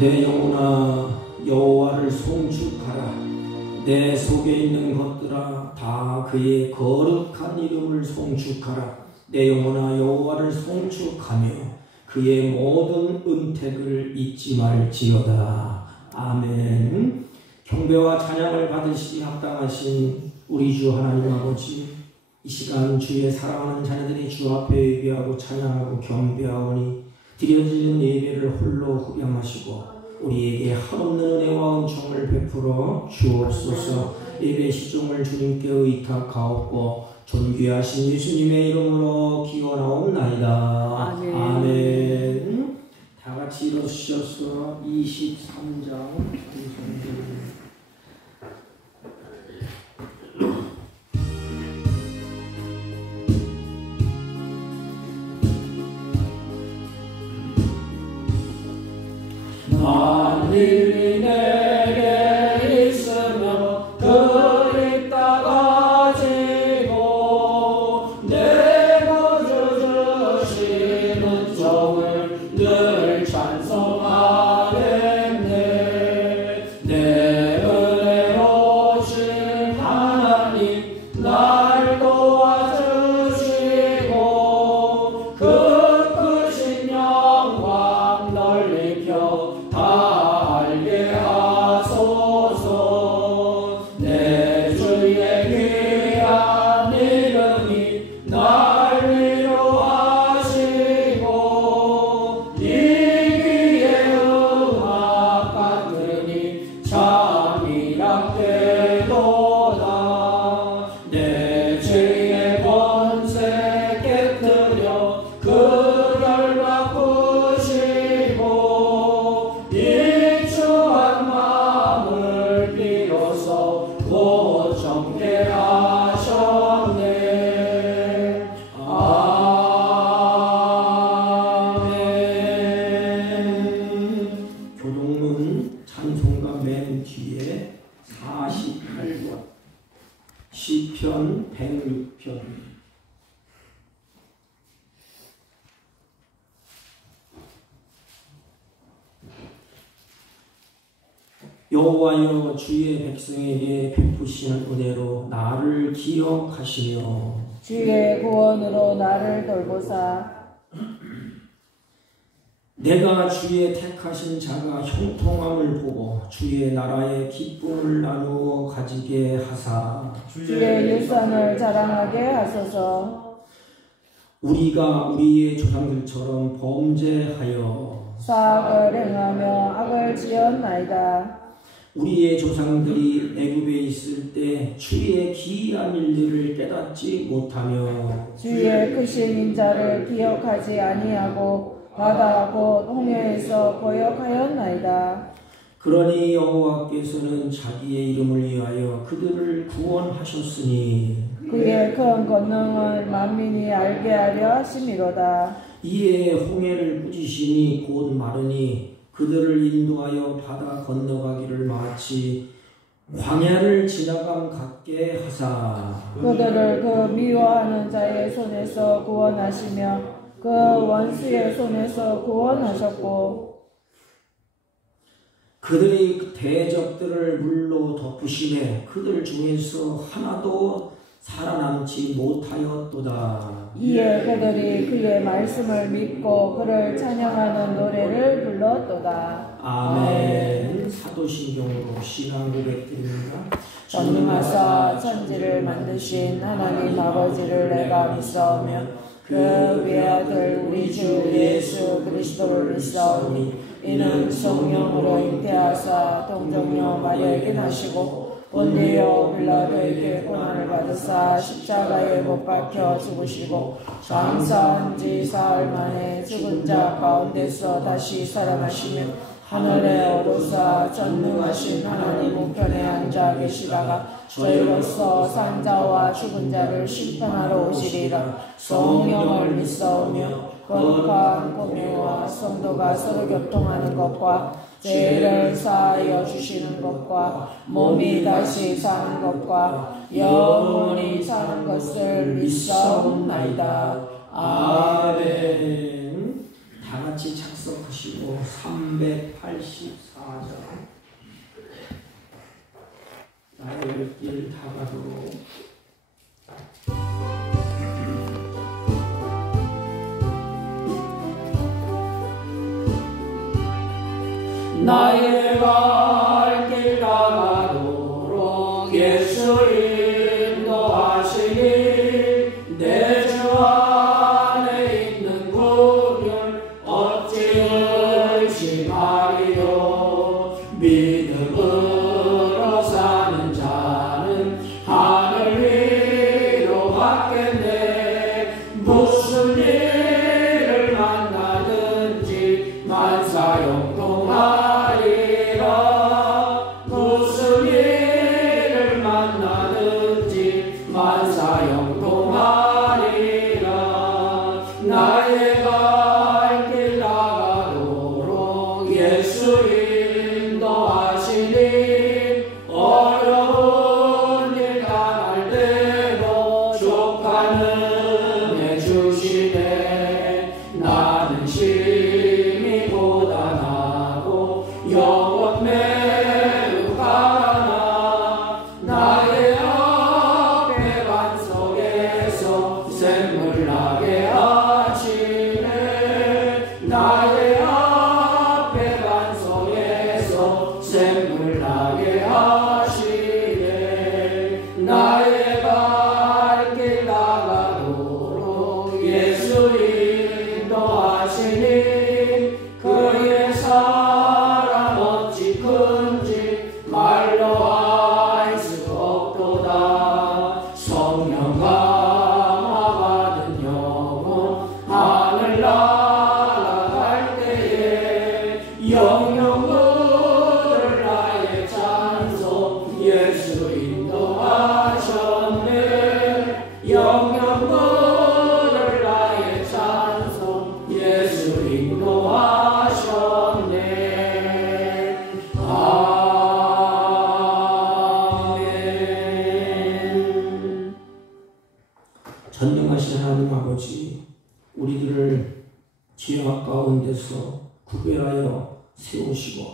내 영혼아 여호와를 송축하라. 내 속에 있는 것들아 다 그의 거룩한 이름을 송축하라. 내 영혼아 여호와를 송축하며 그의 모든 은택을 잊지 말지어다. 아멘. 경배와 찬양을 받으시기 합당하신 우리 주 하나님 아버지, 이 시간 주의 사랑하는 자녀들이 주 앞에 예배하고 찬양하고 경배하오니 드려지는 예배를 홀로 흡양하시고 우리에게 한없는 은혜와 은총을 베풀어 주옵소서. 예배 시종을 주님께 의탁하옵고 존귀하신 예수님의 이름으로 기원하옵나이다. 아멘. 아멘. 다 같이 일어서셔서 23장 만일이 내게 있으면 그리 따가지고 내 구주 주시는 종을 늘 찬송하겠네. 내 은혜로우신 하나님 날 도와주시고 그 크신 영광 널리 펴 다 알게 하소서. 내 주의 귀한 이름이 날 위로하시고 이 귀에 음악 들으니 참 이락되도다. 내 죄의 권세 깨뜨려 그 결과 푸시고 입주한 마음을 비로소 곧 정케 하셨네. 아멘. 교동문 찬송가 맨 뒤에 48번 시편 106편. 여호와여 주의 백성에게 베푸시는 은혜로 나를 기억하시며 주의 구원으로 나를 돌보사. 내가 주의 택하신 자가 형통함을 보고 주의 나라의 기쁨을 나누어 가지게 하사 주의 유산을 자랑하게 하소서. 우리가 우리의 조상들처럼 범죄하여 사악을 행하며 악을 지었나이다. 우리의 조상들이 애굽에 있을 때 주의 기이한 일들을 깨닫지 못하며 주의 크신 인자를 기억하지 아니하고 바다 곧 홍해에서 거역하였나이다. 그러니 여호와께서는 자기의 이름을 위하여 그들을 구원하셨으니 그의 큰 권능을 만민이 알게 하려 하심이로다. 이에 홍해를 꾸짖으니 곧 마르니 그들을 인도하여 바다 건너가기를 마치 광야를 지나감 같게 하사 그들을 그 미워하는 자의 손에서 구원하시며 그 원수의 손에서 구원하셨고 그들이 대적들을 물로 덮으시매 그들 중에서 하나도 살아남지 못하였도다. 이에 그들이 그의 말씀을 믿고 그를 찬양하는 노래를 불렀도다. 아멘. 사도신경으로 신앙 고백드립니다. 전능하사 천지를 만드신 하나님 아버지를 내가 믿사오며 그 외아들 우리 주 예수 그리스도를 믿사오니 이는 성령으로 잉태하사 동정녀 마리아에게 나시고 본디오 빌라도에게 고난을 받으사 십자가에 못 박혀 죽으시고 장사한 지 사흘 만에 죽은 자 가운데서 다시 살아나시며 하늘에 오르사 전능하신 하나님 우편에 앉아 계시다가 저희로서 산자와 죽은 자를 심판하러 오시리라. 성령을 믿사오며 거룩한 공예와 성도가 서로 교통하는 것과 죄를 사하여 주시는 것과 몸이 다시 사는 것과 영원히 사는 것을 믿사옵나이다. 아멘. 다 같이 작성하시고 384장 나의 길 다가도록. 나의 갈 길 다가도록 예수 인도하시니 내 주 안에 있는 구별 어찌 의심하리요. 믿음으로 사는 자는 하늘 위로 받겠네. 무슨 일을 만나든지 만사형통하리라. 무슨 일을 만나든지 만사형통하리라. 나의 갈 길 나가도록 예수 인도하시니 어려운 일 당할 때도 족하는 애 주시네. 나는 심히 고단하고 영원 매우 가나 나의 앞에 반석에서 샘물 나게 하시네. 나의 앞에 반석에서 샘물 나게 하시네. 나의 갈 길 나가도록 예수 인도하시니 그의 사랑 어찌 큰지 말로 알 수 없도다. 성령 감화받은 영혼 하늘 날아갈 때에 영영 물을 나의 찬송 예수 인도하셨네. 영영 물을 나의 찬송 예수 인도하셨네. 아멘. 전능하신 하나님 아버지, 우리들을 죄악 가운데서 구별하여 세우시고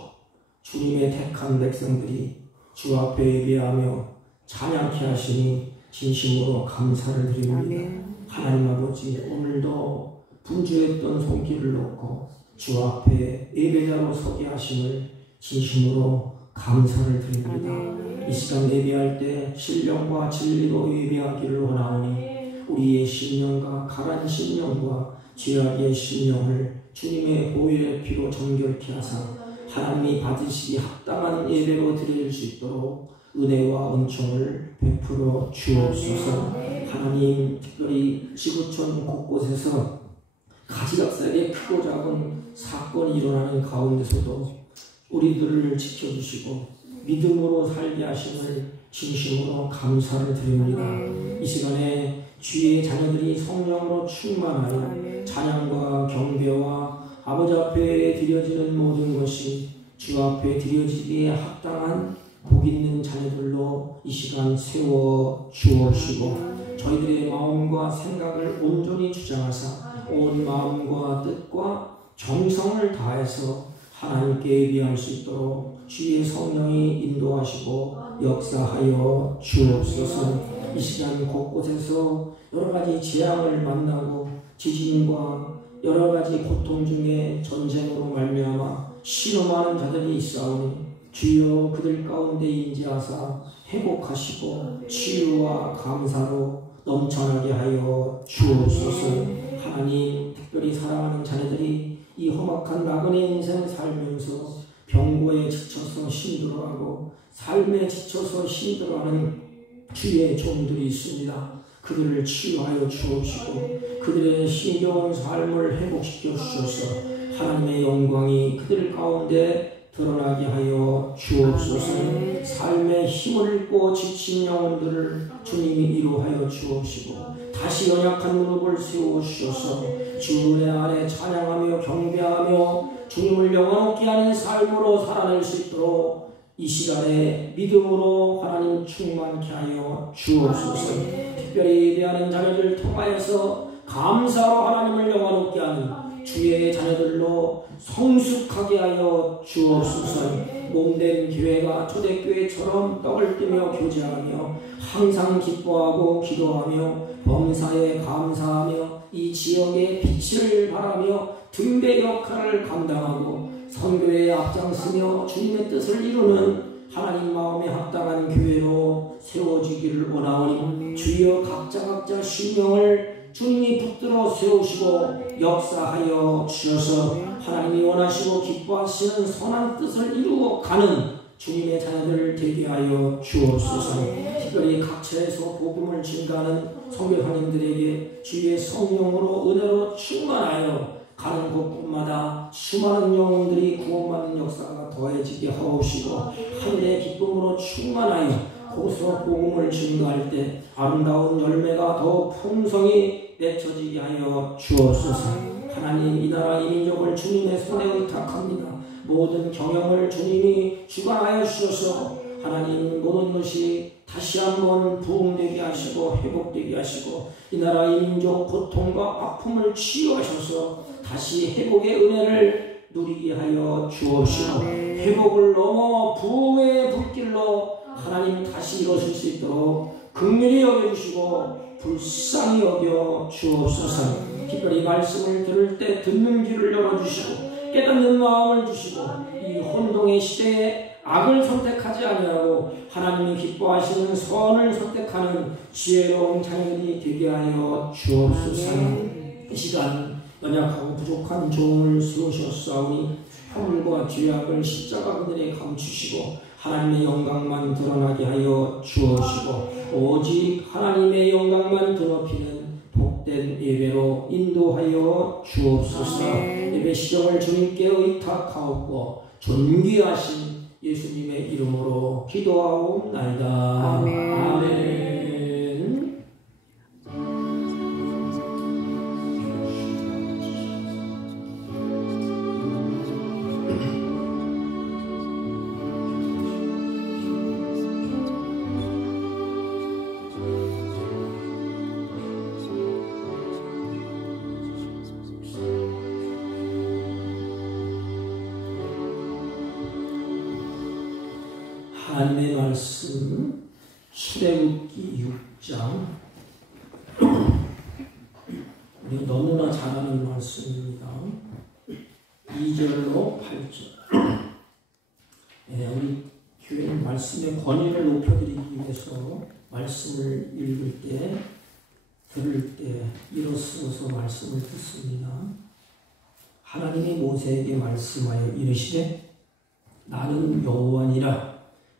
주님의 택한 백성들이 주 앞에 예배하며 찬양케 하시니 진심으로 감사를 드립니다. 하나님 아버지, 오늘도 분주했던 손길을 놓고 주 앞에 예배자로 서게 하심을 진심으로 감사를 드립니다. 이 시간 예배할 때 신령과 진리로 예배하기를 원하오니 우리의 심령과 가란 심령과 죄악의 심령을 주님의 보혈의 피로 정결케 하사 하나님이 받으시기 합당한 예배로 드릴 수 있도록 은혜와 은총을 베풀어 주옵소서. 하나님, 특별히 지구촌 곳곳에서 가지각색의 크고 작은 사건이 일어나는 가운데서도 우리들을 지켜주시고 믿음으로 살게 하심을 진심으로 감사를 드립니다. 이 시간에 주의 자녀들이 성령으로 충만하여 찬양과 경배와 아버지 앞에 드려지는 모든 것이 주 앞에 드려지기에 합당한 복 있는 자녀들로 이 시간 세워 주옵시고 저희들의 마음과 생각을 온전히 주장하사 온 마음과 뜻과 정성을 다해서 하나님께 예비할 수 있도록 주의 성령이 인도하시고 역사하여 주옵소서. 이 시간 곳곳에서 여러 가지 재앙을 만나고 지진과 여러 가지 고통 중에 전쟁으로 말미암아 실험하는 자들이 있사오니 주여 그들 가운데 인지하사 회복하시고 치유와 감사로 넘쳐나게 하여 주옵소서. 하나님, 특별히 사랑하는 자녀들이 이 험악한 나그네 인생 살면서 병고에 지쳐서 힘들어하고 삶에 지쳐서 힘들어하는 주의 종들이 있습니다. 그들을 치유하여 주옵시고 그들의 힘겨운 삶을 회복시켜 주셔서 하나님의 영광이 그들 가운데 드러나게 하여 주옵소서. 삶의 힘을 잃고 지친 영혼들을 주님이 위로하여 주옵시고 다시 연약한 무릎을 세우시옵소서. 주 은혜 아래 찬양하며 경배하며 주님을 영원롭게 하는 삶으로 살아낼 수 있도록 이 시간에 믿음으로 하나님 충만케 하여 주옵소서. 특별히 예배하는 자녀들 통하여서 감사로 하나님을 영원롭게 하는 주의 자녀들로 성숙하게 하여 주옵소서. 몸된 교회가 초대교회처럼 떡을 뜨며 교제하며 항상 기뻐하고 기도하며 범사에 감사하며 이 지역의 빛을 바라며 등대 역할을 감당하고 선교에 앞장서며 주님의 뜻을 이루는 하나님 마음에 합당한 교회로 세워지기를 원하오니 주여 각자 신령을 주님이 붙들어 세우시고 역사하여 주셔서 하나님이 원하시고 기뻐하시는 선한 뜻을 이루어가는 주님의 자녀들 되게 하여 주옵소서. 특별히 각처에서 복음을 증가하는 선교사님들에게 주의 성령으로 은혜로 충만하여 가는 곳곳마다 수많은 영혼들이 구원받는 역사가 더해지게 하옵시고 하늘의 기쁨으로 충만하여 거기서 복음을 증거할 때 아름다운 열매가 더 풍성히 맺혀지게 하여 주옵소서. 하나님 이 나라 이 민족을 주님의 손에 의탁합니다. 모든 경영을 주님이 주관하여 주셔서 하나님 모든 것이 다시 한번 부흥되게 하시고 회복되게 하시고 이 나라 이 민족 고통과 아픔을 치유하셔서 다시 회복의 은혜를 누리게 하여 주옵시고 회복을 넘어 부흥의 불길로 하나님 다시 이루어질 수 있도록 긍휼히 여겨주시고 불쌍히 여겨 주옵소서. 특별히 말씀을 들을 때 듣는 귀를 열어주시고 깨닫는 마음을 주시고 이 혼동의 시대에 악을 선택하지 아니하고 하나님이 기뻐하시는 선을 선택하는 지혜로운 자녀들이 되게 하여 주옵소서. 이 시간 연약하고 부족한 종을 세우셨사오니 허물과 죄악을 십자가 그늘에 감추시고 하나님의 영광만 드러나게 하여 주옵시고 오직 하나님의 영광만 드높이는 복된 예배로 인도하여 주옵소서. 예배 시정을 주님께 의탁하옵고 존귀하신 예수님의 이름으로 기도하옵나이다. 아멘. 아멘. 하나님의 말씀 출애굽기 6장 우리 너무나 잘 아는 말씀입니다. 2절로 8절. 우리 교회는 말씀의 권위를 높여드리기 위해서 말씀을 읽을 때 들을 때 일어서서 말씀을 듣습니다. 하나님이 모세에게 말씀하여 이르시되 나는 여호와니라.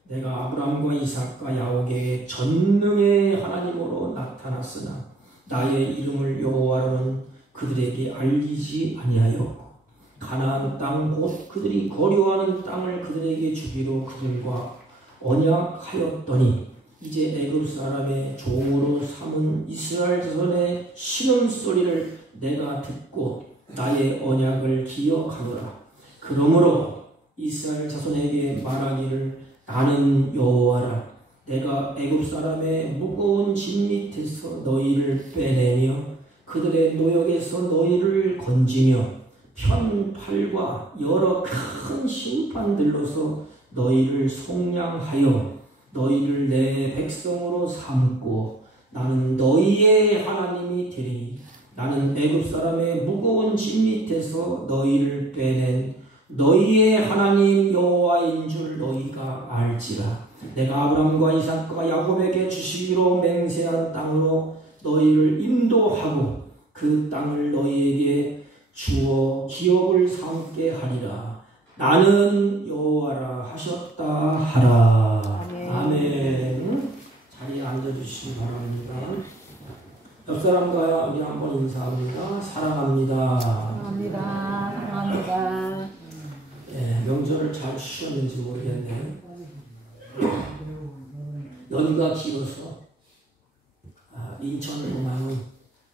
내가 아브라함과 이삭과 야곱에게 전능의 하나님으로 나타났으나 나의 이름을 여호와로는 그들에게 알리지 아니하였고 가나안 땅 곧 그들이 거류하는 땅을 그들에게 주기로 그들과 언약하였더니 이제 애굽 사람의 종으로 삼은 이스라엘 자손의 신음소리를 내가 듣고 나의 언약을 기억하노라. 그러므로 이스라엘 자손에게 말하기를 나는 여호와라. 내가 애굽 사람의 무거운 짐 밑에서 너희를 빼내며 그들의 노역에서 너희를 건지며 편팔과 여러 큰 심판들로서 너희를 속량하여 너희를 내 백성으로 삼고 나는 너희의 하나님이 되리니 나는 애굽 사람의 무거운 짐 밑에서 너희를 빼낸 너희의 하나님 여호와인 줄 너희가 알지라. 내가 아브라함과 이삭과 야곱에게 주시기로 맹세한 땅으로 너희를 인도하고 그 땅을 너희에게 주어 기업을 삼게 하리라. 나는 여호와라 하셨다 하라. 아멘. 아멘. 자리에 앉아주시기 바랍니다. 옆 사람과 우리 한번 인사합니다. 사랑합니다. 사랑합니다. 사랑합니다. 명절을 잘 쉬었는지 모르겠네요. 연휴가 길어서 인천공항은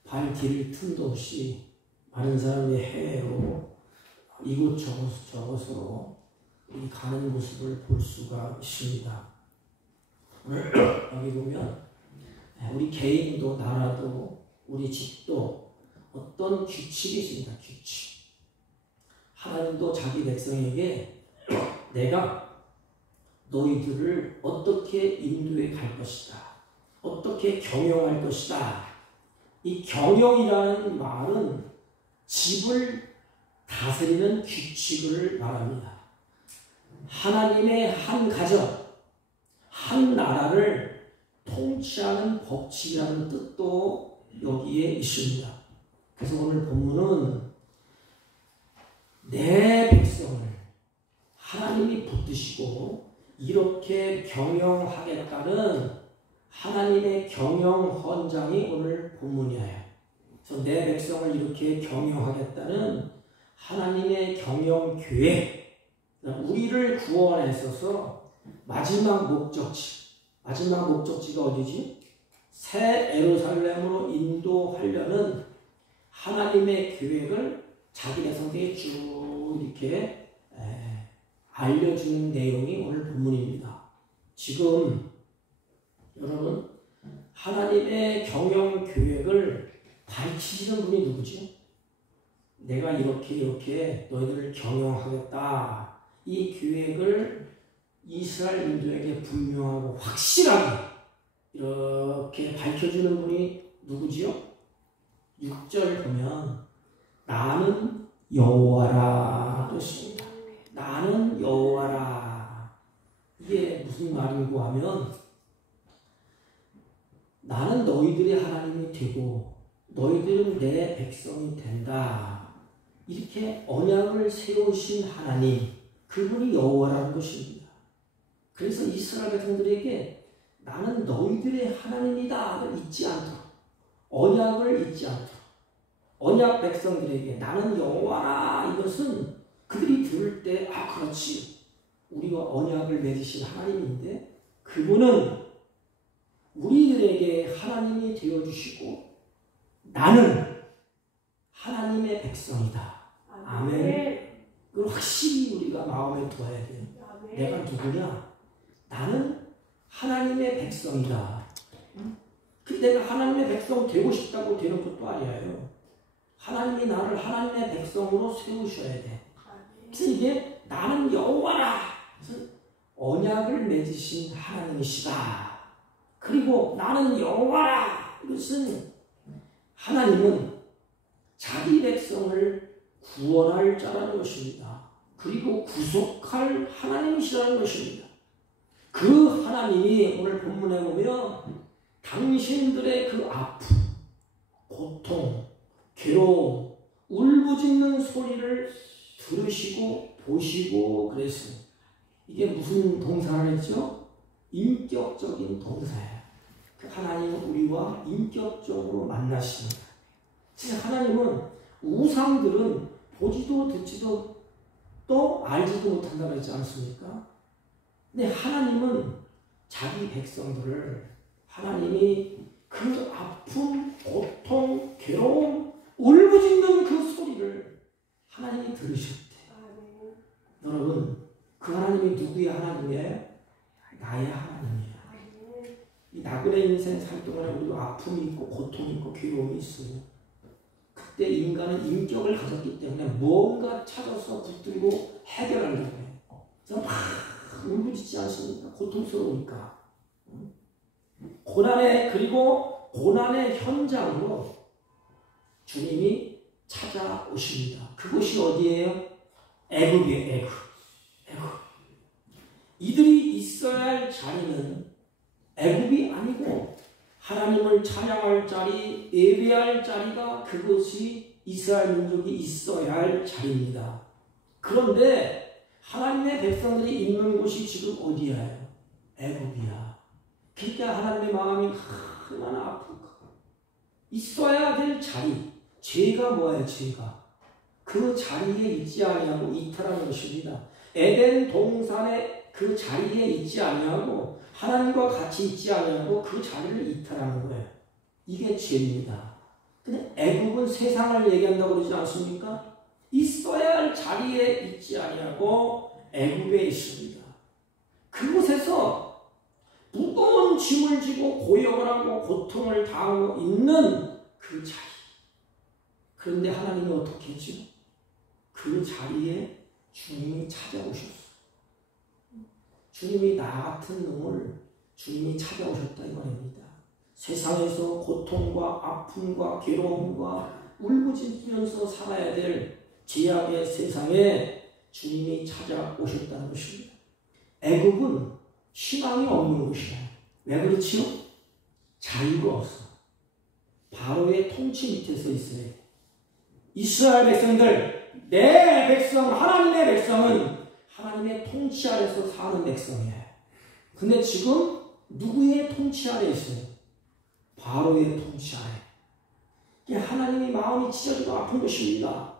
발 디딜 틈도 없이 많은 사람이 해외로 이곳저곳으로 가는 모습을 볼 수가 있습니다. 오늘 여기 보면 우리 개인도 나라도 우리 집도 어떤 규칙이 있습니다. 규칙. 하나님도 자기 백성에게 내가 너희들을 어떻게 인도해 갈 것이다. 어떻게 경영할 것이다. 이 경영이라는 말은 집을 다스리는 규칙을 말합니다. 하나님의 한 가정, 한 나라를 통치하는 법칙이라는 뜻도 여기에 있습니다. 그래서 오늘 본문은 내 백성을 하나님이 붙드시고 이렇게 경영하겠다는 하나님의 경영 헌장이 오늘 본문이에요. 그래서 내 백성을 이렇게 경영하겠다는 하나님의 경영 계획, 우리를 구원에 있어서 마지막 목적지가 어디지? 새 예루살렘으로 인도하려는 하나님의 계획을 자기 백성에게 쭉 이렇게 알려주는 내용이 오늘 본문입니다. 지금 여러분, 하나님의 경영 계획을 밝히시는 분이 누구지? 내가 이렇게 너희들을 경영하겠다. 이 계획을 이스라엘 민족에게 분명하고 확실하게 이렇게 밝혀주는 분이 누구지요? 6절 보면 나는 여호와라 그랬습니다. 나는 여호와라. 이게 무슨 말이고 하면 나는 너희들의 하나님이 되고 너희들은 내 백성이 된다. 이렇게 언약을 세우신 하나님, 그분이 여호와라는 것입니다. 그래서 이스라엘 백성들에게 나는 너희들의 하나님이다를 잊지 않도록, 언약을 잊지 않도록, 언약 백성들에게 나는 여호와라, 이것은 그들이 들을 때 그렇지, 우리가 언약을 맺으신 하나님인데 그분은 우리들에게 하나님이 되어주시고 나는 하나님의 백성이다. 아멘. 그걸 확실히 우리가 마음에 둬야 돼요. 내가 누구냐? 나는 하나님의 백성이다. 내가 하나님의 백성 되고 싶다고 되는 것도 아니에요. 하나님이 나를 하나님의 백성으로 세우셔야 돼. 그래서 이게 나는 여호와라. 언약을 맺으신 하나님이시다. 그리고 나는 여호와라. 이것은 하나님은 자기 백성을 구원할 자라는 것입니다. 그리고 구속할 하나님이시라는 것입니다. 그 하나님이 오늘 본문에 보면 당신들의 그 아픔, 고통, 괴로움, 울부짖는 소리를 들으시고 보시고 그랬습니다. 이게 무슨 동사를 했죠? 인격적인 동사예요. 그 하나님은 우리와 인격적으로 만나십니다. 진짜 하나님은 우상들은 보지도 듣지도 또 알지도 못한다고 했지 않습니까? 근데 하나님은 자기 백성들을 하나님이 그 아픔, 고통, 괴로움, 울부짖는 그 소리를 하나님이 들으셨대요. 여러분, 그 하나님이 누구의 하나님이에요? 나의 하나님이에요. 이 나그네 인생 살 동안에 우리도 아픔이 있고 고통이 있고 괴로움이 있어요. 그때 인간은 인격을 가졌기 때문에 뭔가 찾아서 붙들고 해결하려고 해요. 그래서 막 울부짖지 않습니까? 고통스러우니까. 고난의 현장으로 주님이 찾아오십니다. 그곳이 어디예요? 애굽이에요. 애굽. 이들이 있어야 할 자리는 애굽이 아니고 하나님을 찬양할 자리, 예배할 자리가 그것이 이스라엘 민족이 있어야 할 자리입니다. 그런데 하나님의 백성들이 있는 곳이 지금 어디예요? 애굽이야. 그러니까 하나님의 마음이 얼마나 아플까. 있어야 될 자리. 죄가 뭐예요? 죄가. 그 자리에 있지 아니하고 이탈하는 것입니다. 에덴 동산의 그 자리에 있지 아니하고 하나님과 같이 있지 아니하고 그 자리를 이탈하는 거예요. 이게 죄입니다. 근데 애굽은 세상을 얘기한다고 그러지 않습니까? 있어야 할 자리에 있지 아니하고 애굽에 있습니다. 그곳에서 무거운 짐을 지고 고역을 하고 고통을 당하고 있는 그 자리. 그런데 하나님이 어떻게 했죠? 그 자리에 주님이 찾아오셨어요. 주님이 나 같은 놈을 주님이 찾아오셨다 이 말입니다. 세상에서 고통과 아픔과 괴로움과 울부짖으면서 살아야 될 죄악의 세상에 주님이 찾아오셨다는 것입니다. 애굽은 희망이 없는 곳이야. 왜 그렇지요? 자유가 없어. 바로의 통치 밑에서 있어야 돼. 이스라엘 백성들, 내 백성, 하나님의 백성은 하나님의 통치 아래서 사는 백성이에요. 근데 지금 누구의 통치 아래 있어요? 바로의 통치 아래. 하나님이 마음이 찢어지고 아픈 것입니다.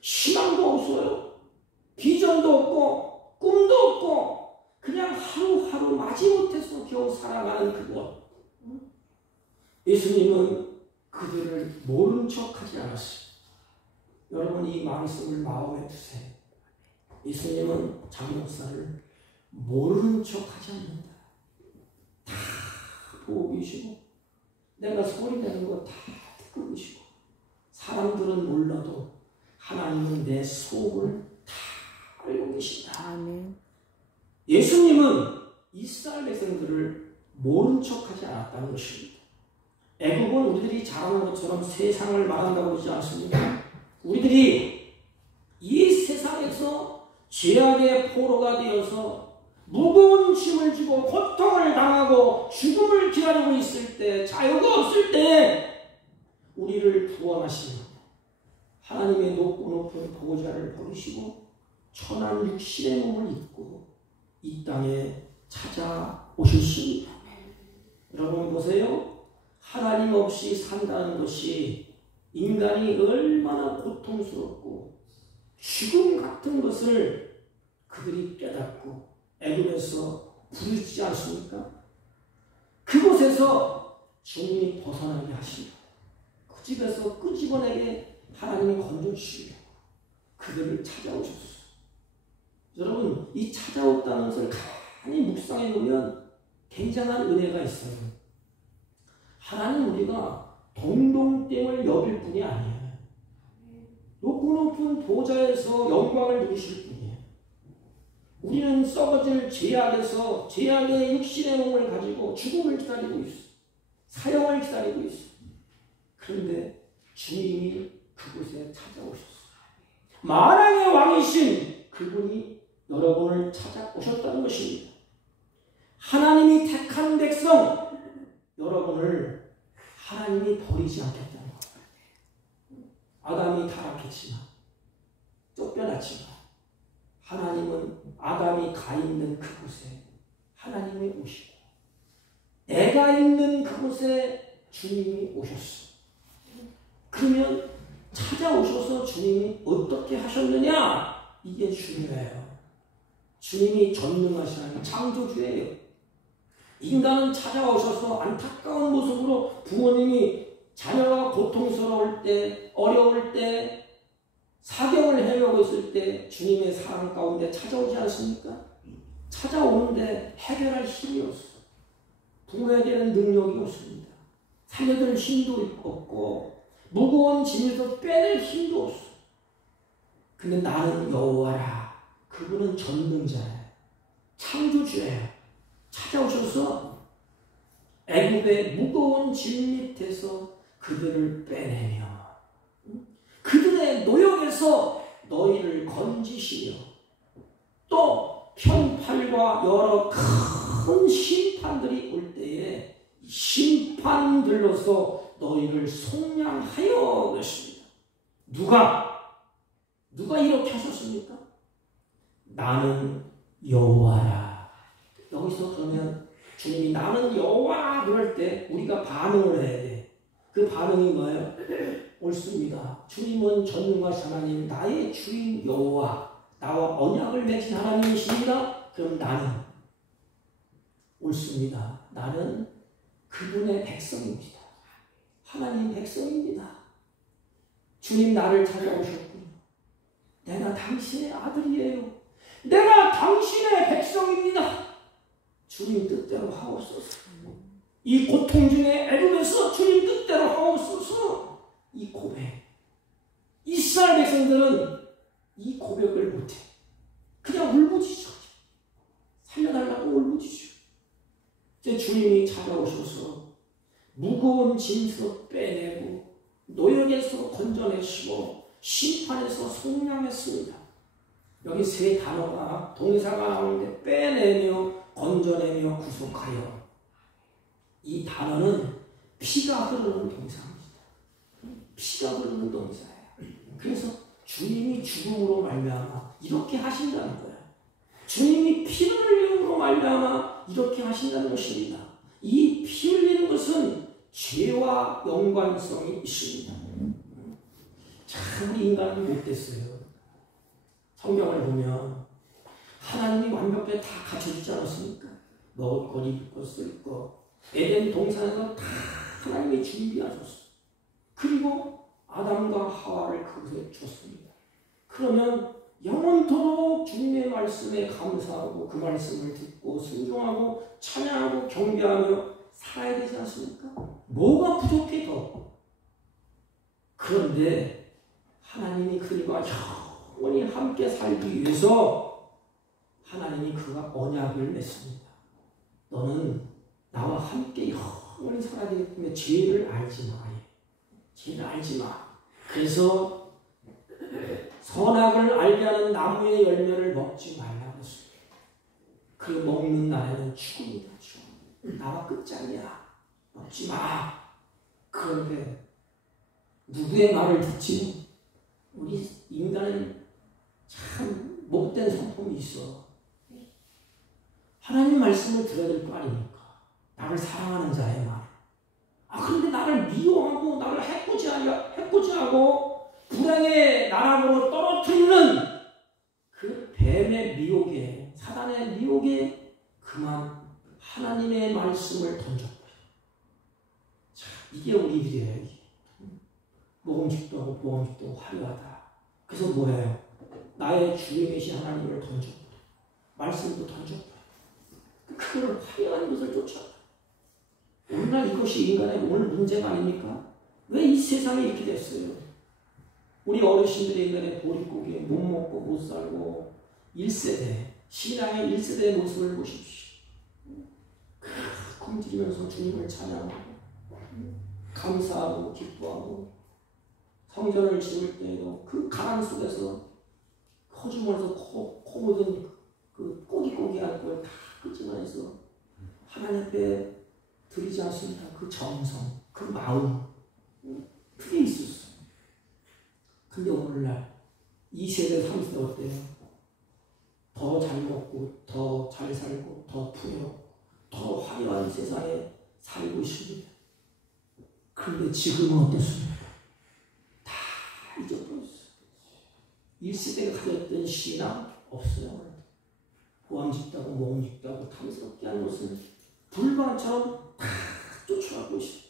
희망도 없어요. 비전도 없고 꿈도 없고 그냥 하루하루 마지못해서 겨우 살아가는 그곳. 예수님은 그들을 모른 척하지 않았어요. 여러분 이 말씀을 마음에 두세요. 예수님은 자기 역사를 모르는 척하지 않는다. 다 보고 계시고 내가 소리 내는 거 다 듣고 계시고 사람들은 몰라도 하나님은 내 속을 다 알고 계신다. 아멘. 예수님은 이스라엘 백성들을 모른 척하지 않았다는 것입니다. 애굽은 우리들이 잘 아는 것처럼 세상을 말한다고 그러지 않습니까? 우리들이 이 세상에서 죄악의 포로가 되어서 무거운 짐을 지고 고통을 당하고 죽음을 기다리고 있을 때, 자유가 없을 때 우리를 구원하시는 하나님의 높고 높은 보호자를 버리시고 천한 육신의 몸을 입고 이 땅에 찾아오셨습니다. 여러분 보세요. 하나님 없이 산다는 것이 인간이 얼마나 고통스럽고 죽음 같은 것을 그들이 깨닫고 애굽에서 부르지 않습니까? 그곳에서 주님이 벗어나게 하시고 그 집에서 끄집어내게 하나님이 건져주시고 그들을 찾아오셨어요. 여러분 이 찾아왔다는 것을 가만히 묵상해 보면 굉장한 은혜가 있어요. 하나님 우리가 동동땡을 여길 분이 아니에요. 높고 높은 보좌에서 영광을 누리실 분이에요. 우리는 썩어질 죄악에서 죄악의 육신의 몸을 가지고 죽음을 기다리고 있어. 사형을 기다리고 있어. 그런데 주님이 그곳에 찾아오셨어요. 만왕의 왕이신 그분이 여러분을 찾아오셨다는 것입니다. 하나님이 택한 백성 여러분을 하나님이 버리지 않겠다는 거예요. 아담이 타락했지만 쫓겨났지만 하나님은 아담이 가 있는 그곳에 하나님이 오시고 내가 있는 그곳에 주님이 오셨어. 그러면 찾아오셔서 주님이 어떻게 하셨느냐? 이게 중요해요. 주님이 전능하신 창조주예요. 인간은 찾아오셔서 안타까운 모습으로 부모님이 자녀가 고통스러울 때, 어려울 때, 사경을 헤매고 있을 때 주님의 사랑 가운데 찾아오지 않습니까? 찾아오는데 해결할 힘이 없어. 부모에게는 능력이 없습니다. 살려줄 힘도 없고 무거운 짐에서 빼낼 힘도 없어. 근데 나는 여호와라. 그분은 전능자예요. 창조주예요. 찾아오셔서 애굽의 무거운 짐 밑에서 그들을 빼내며 그들의 노역에서 너희를 건지시며 또 편팔과 여러 큰 심판들이 올 때에 심판들로서 너희를 속량하여 그랬습니다. 누가 이렇게 하셨습니까? 나는 여호와라. 여기서 그러면 주님이 나는 여호와 그럴 때 우리가 반응을 해야 돼. 그 반응이 뭐예요? 옳습니다. 주님은 전능하신 하나님, 나의 주인 여호와, 나와 언약을 맺은 하나님이십니다. 그럼 나는 옳습니다. 나는 그분의 백성입니다. 하나님 백성입니다. 주님 나를 찾아오셨군요. 내가 당신의 아들이에요. 내가 당신의 백성입니다. 주님 뜻대로 하옵소서. 이 고통 중에 애굽에서 주님 뜻대로 하옵소서. 이 고백. 이스라엘 백성들은 이 고백을 못해. 그냥 울부짖어. 살려달라고 울부짖어. 이제 주님이 찾아오셔서 무거운 짐서 빼내고 노역에서 건져내시고 심판에서 속량했습니다. 여기 세 단어가 동사가 나오는데 빼내며 건져내며 구속하여. 이 단어는 피가 흐르는 동사입니다. 피가 흐르는 동사예요. 그래서 주님이 죽음으로 말미암아 이렇게 하신다는 거예요. 주님이 피를 흘림으로 말미암아 이렇게 하신다는 것입니다. 이 피 흘리는 것은 죄와 연관성이 있습니다. 참 인간은 못됐어요. 성경을 보면 하나님이 완벽하게 다 갖춰주지 않았습니까? 먹을 것, 입을 것, 쓸 것. 에덴 동산에서 다 하나님이 준비하셨어요. 그리고 아담과 하와를 그곳에 줬습니다. 그러면 영원토록 주님의 말씀에 감사하고 그 말씀을 듣고 순종하고 찬양하고 경배하며 살아야 되지 않습니까? 뭐가 부족해 더? 그런데 하나님이 그들과 영원히 함께 살기 위해서 하나님이 그가 언약을 맺습니다. 너는 나와 함께 영원히 살아야 되기 때문에 죄를 알지 마. 죄를 알지 마. 그래서 선악을 알게 하는 나무의 열매를 먹지 말라고 했습니다. 그 먹는 날에는 죽음이다. 죽음. 나와 끝장이야. 먹지 마. 그런데 누구의 말을 듣지? 우리 인간은 참 못된 성품이 있어. 하나님 말씀을 들어야 될 거 아닙니까? 나를 사랑하는 자의 말. 그런데 나를 미워하고 나를 해코지하고 불행의 나락으로 떨어뜨리는 그 뱀의 미혹에, 사단의 미혹에 그만 하나님의 말씀을 던져버려. 자, 이게 우리들이에요. 모험식도 하고 보험식도 화려하다. 그래서 뭐예요? 나의 주인이신 하나님을 던져버려. 말씀도 던져버려. 그걸 화려한 것을 쫓아가. 오늘날 이것이 인간의 오늘 문제가 아닙니까? 왜 이 세상이 이렇게 됐어요? 우리 어르신들이 옛날에 보릿고기에 못 먹고 못 살고 1세대, 신앙의 1세대의 모습을 보십시오. 굶주리면서 주님을 찬양하고 감사하고 기뻐하고 성전을 지을 때에도 그 가난 속에서 허주머니에서 코 묻은 그 꼬기꼬기한 걸 다 끄집어내서 하나님 앞에 드리지 않습니다. 그 정성, 그 마음 그게 있었어요. 근데 오늘날 2세대, 3세대 어때요? 더 잘 먹고 더 잘 살고 더 풍요롭고 더 화려한 세상에 살고 있습니다. 그런데 지금은 어떻습니까? 다 잊어버렸어요. 1세대가 가졌던 신앙 없어요. 보암 짓다고 모험 짓다고 탐스럽게 하는 것은 불방처럼 다 쫓아가고 있어요.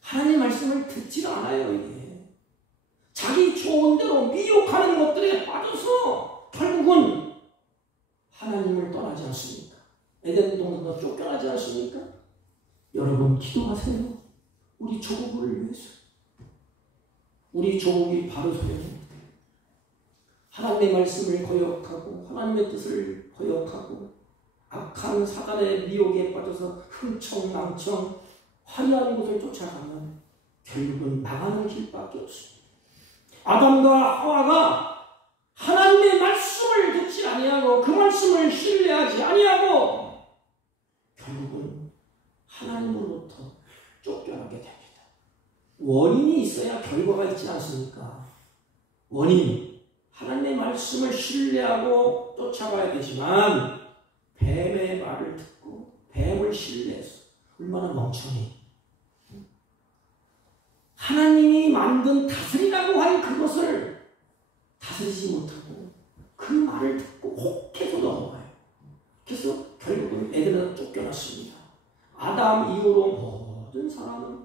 하나님의 말씀을 듣지 않아요. 이게 자기 좋은 대로 미혹하는 것들에 빠져서 결국은 하나님을 떠나지 않습니까? 에덴 동산에서 쫓겨나지 않습니까? 여러분 기도하세요. 우리 조국을 위해서. 우리 조국이 바로 소용입니다. 하나님의 말씀을 거역하고 하나님의 뜻을 거역하고 악한 사단의 미혹에 빠져서 흥청망청 화려한 곳을 쫓아가면 결국은 망하는 길밖에 없습니다. 아담과 하와가 하나님의 말씀을 듣지 아니하고 그 말씀을 신뢰하지 아니하고 결국은 하나님으로부터 쫓겨나게 됩니다. 원인이 있어야 결과가 있지 않습니까? 원인. 하나님의 말씀을 신뢰하고 쫓아가야 되지만 뱀의 말을 듣고 뱀을 신뢰해서 얼마나 멍청해. 하나님이 만든 다스리라고 한 그것을 다스리지 못하고 그 말을 듣고 혹해서 넘어가요. 그래서 결국은 에덴에서 쫓겨났습니다. 아담 이후로 모든 사람은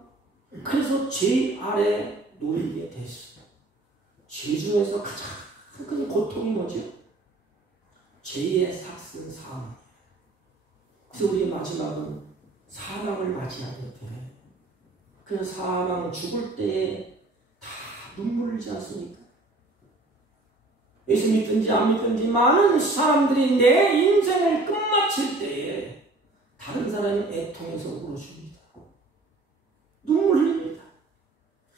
그래서 죄 아래 놓이게 됐어요. 죄 중에서 가장 큰 고통이 뭐죠? 죄의 삭슨 사망. 그래서 우리 마지막은 사망을 맞이하게 돼. 그 사망 죽을 때에 다 눈물 흘리지 않습니까? 예수 믿든지 안 믿든지 많은 사람들이 내 인생을 끝마칠 때에 다른 사람이 애통해서 울어줍니다. 눈물 흘립니다.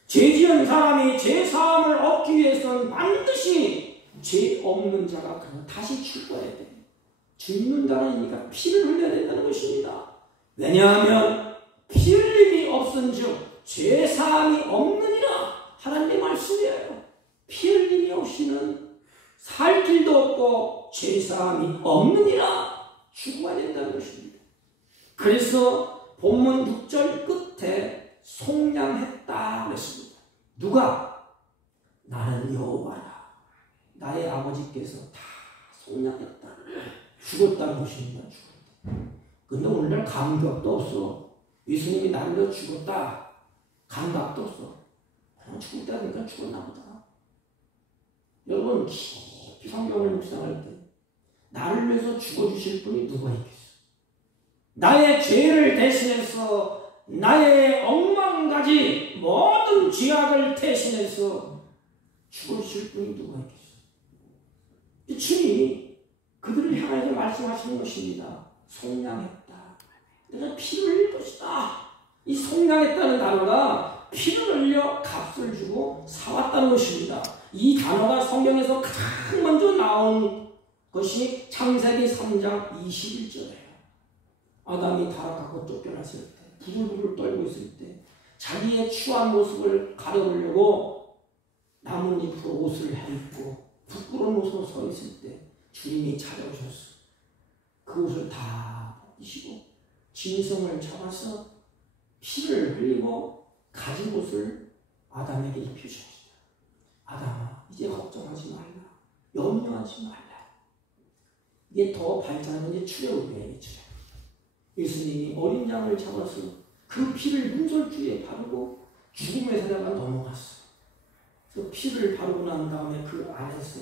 죄 지은 사람이 죄 사함을 얻기 위해서는 반드시 죄 없는 자가 다시 출가해야 돼요. 죽는다는 의미가 피를 흘려야 된다는 것입니다. 왜냐하면 피 흘림이 없은즉 죄 사함이 없느니라 하나님의 말씀이에요. 피 흘림이 없이는 살 길도 없고 죄 사함이 없느니라 죽어야 된다는 것입니다. 그래서 본문 6절 끝에 속량했다 그랬습니다. 누가? 나는 여호와라. 나의 아버지께서 다 속량했다. 죽었다는 것입니다. 죽었다. 근데 오늘날 감격도 없어. 예수님이 나를 위해 죽었다. 감각도 없어. 그냥 죽을 때 되니까 죽었나 보다. 여러분 깊이 성경을 묵상할 때 나를 위해서 죽어주실 분이 누가 있겠어? 나의 죄를 대신해서 나의 억만가지 모든 죄악을 대신해서 죽어주실 분이 누가 있겠어? 이 주님이 그들을 향해서 말씀하시는 것입니다. 속량했다. 내가 피를 흘릴 것이다. 이 속량했다는 단어가 피를 흘려 값을 주고 사왔다는 것입니다. 이 단어가 성경에서 가장 먼저 나온 것이 창세기 3장 21절이에요. 아담이 타락하고 쫓겨났을 때, 부들부들 떨고 있을 때, 자기의 추한 모습을 가려보려고 나뭇잎으로 옷을 해입고 부끄러운 옷으로 서 있을 때 주님이 찾아오셨어. 그 옷을 다 벗기시고 짐승을 잡아서 피를 흘리고 가진 옷을 아담에게 입히셨습니다. 아담아, 이제 걱정하지 말라. 염려하지 말라. 이게 더 발전하는 게 출애굽이에요. 예수님이 어린 양을 잡아서 그 피를 문설주에 바르고 죽음의 사자가 넘어갔어. 그래서 피를 바르고 난 다음에 그 안에서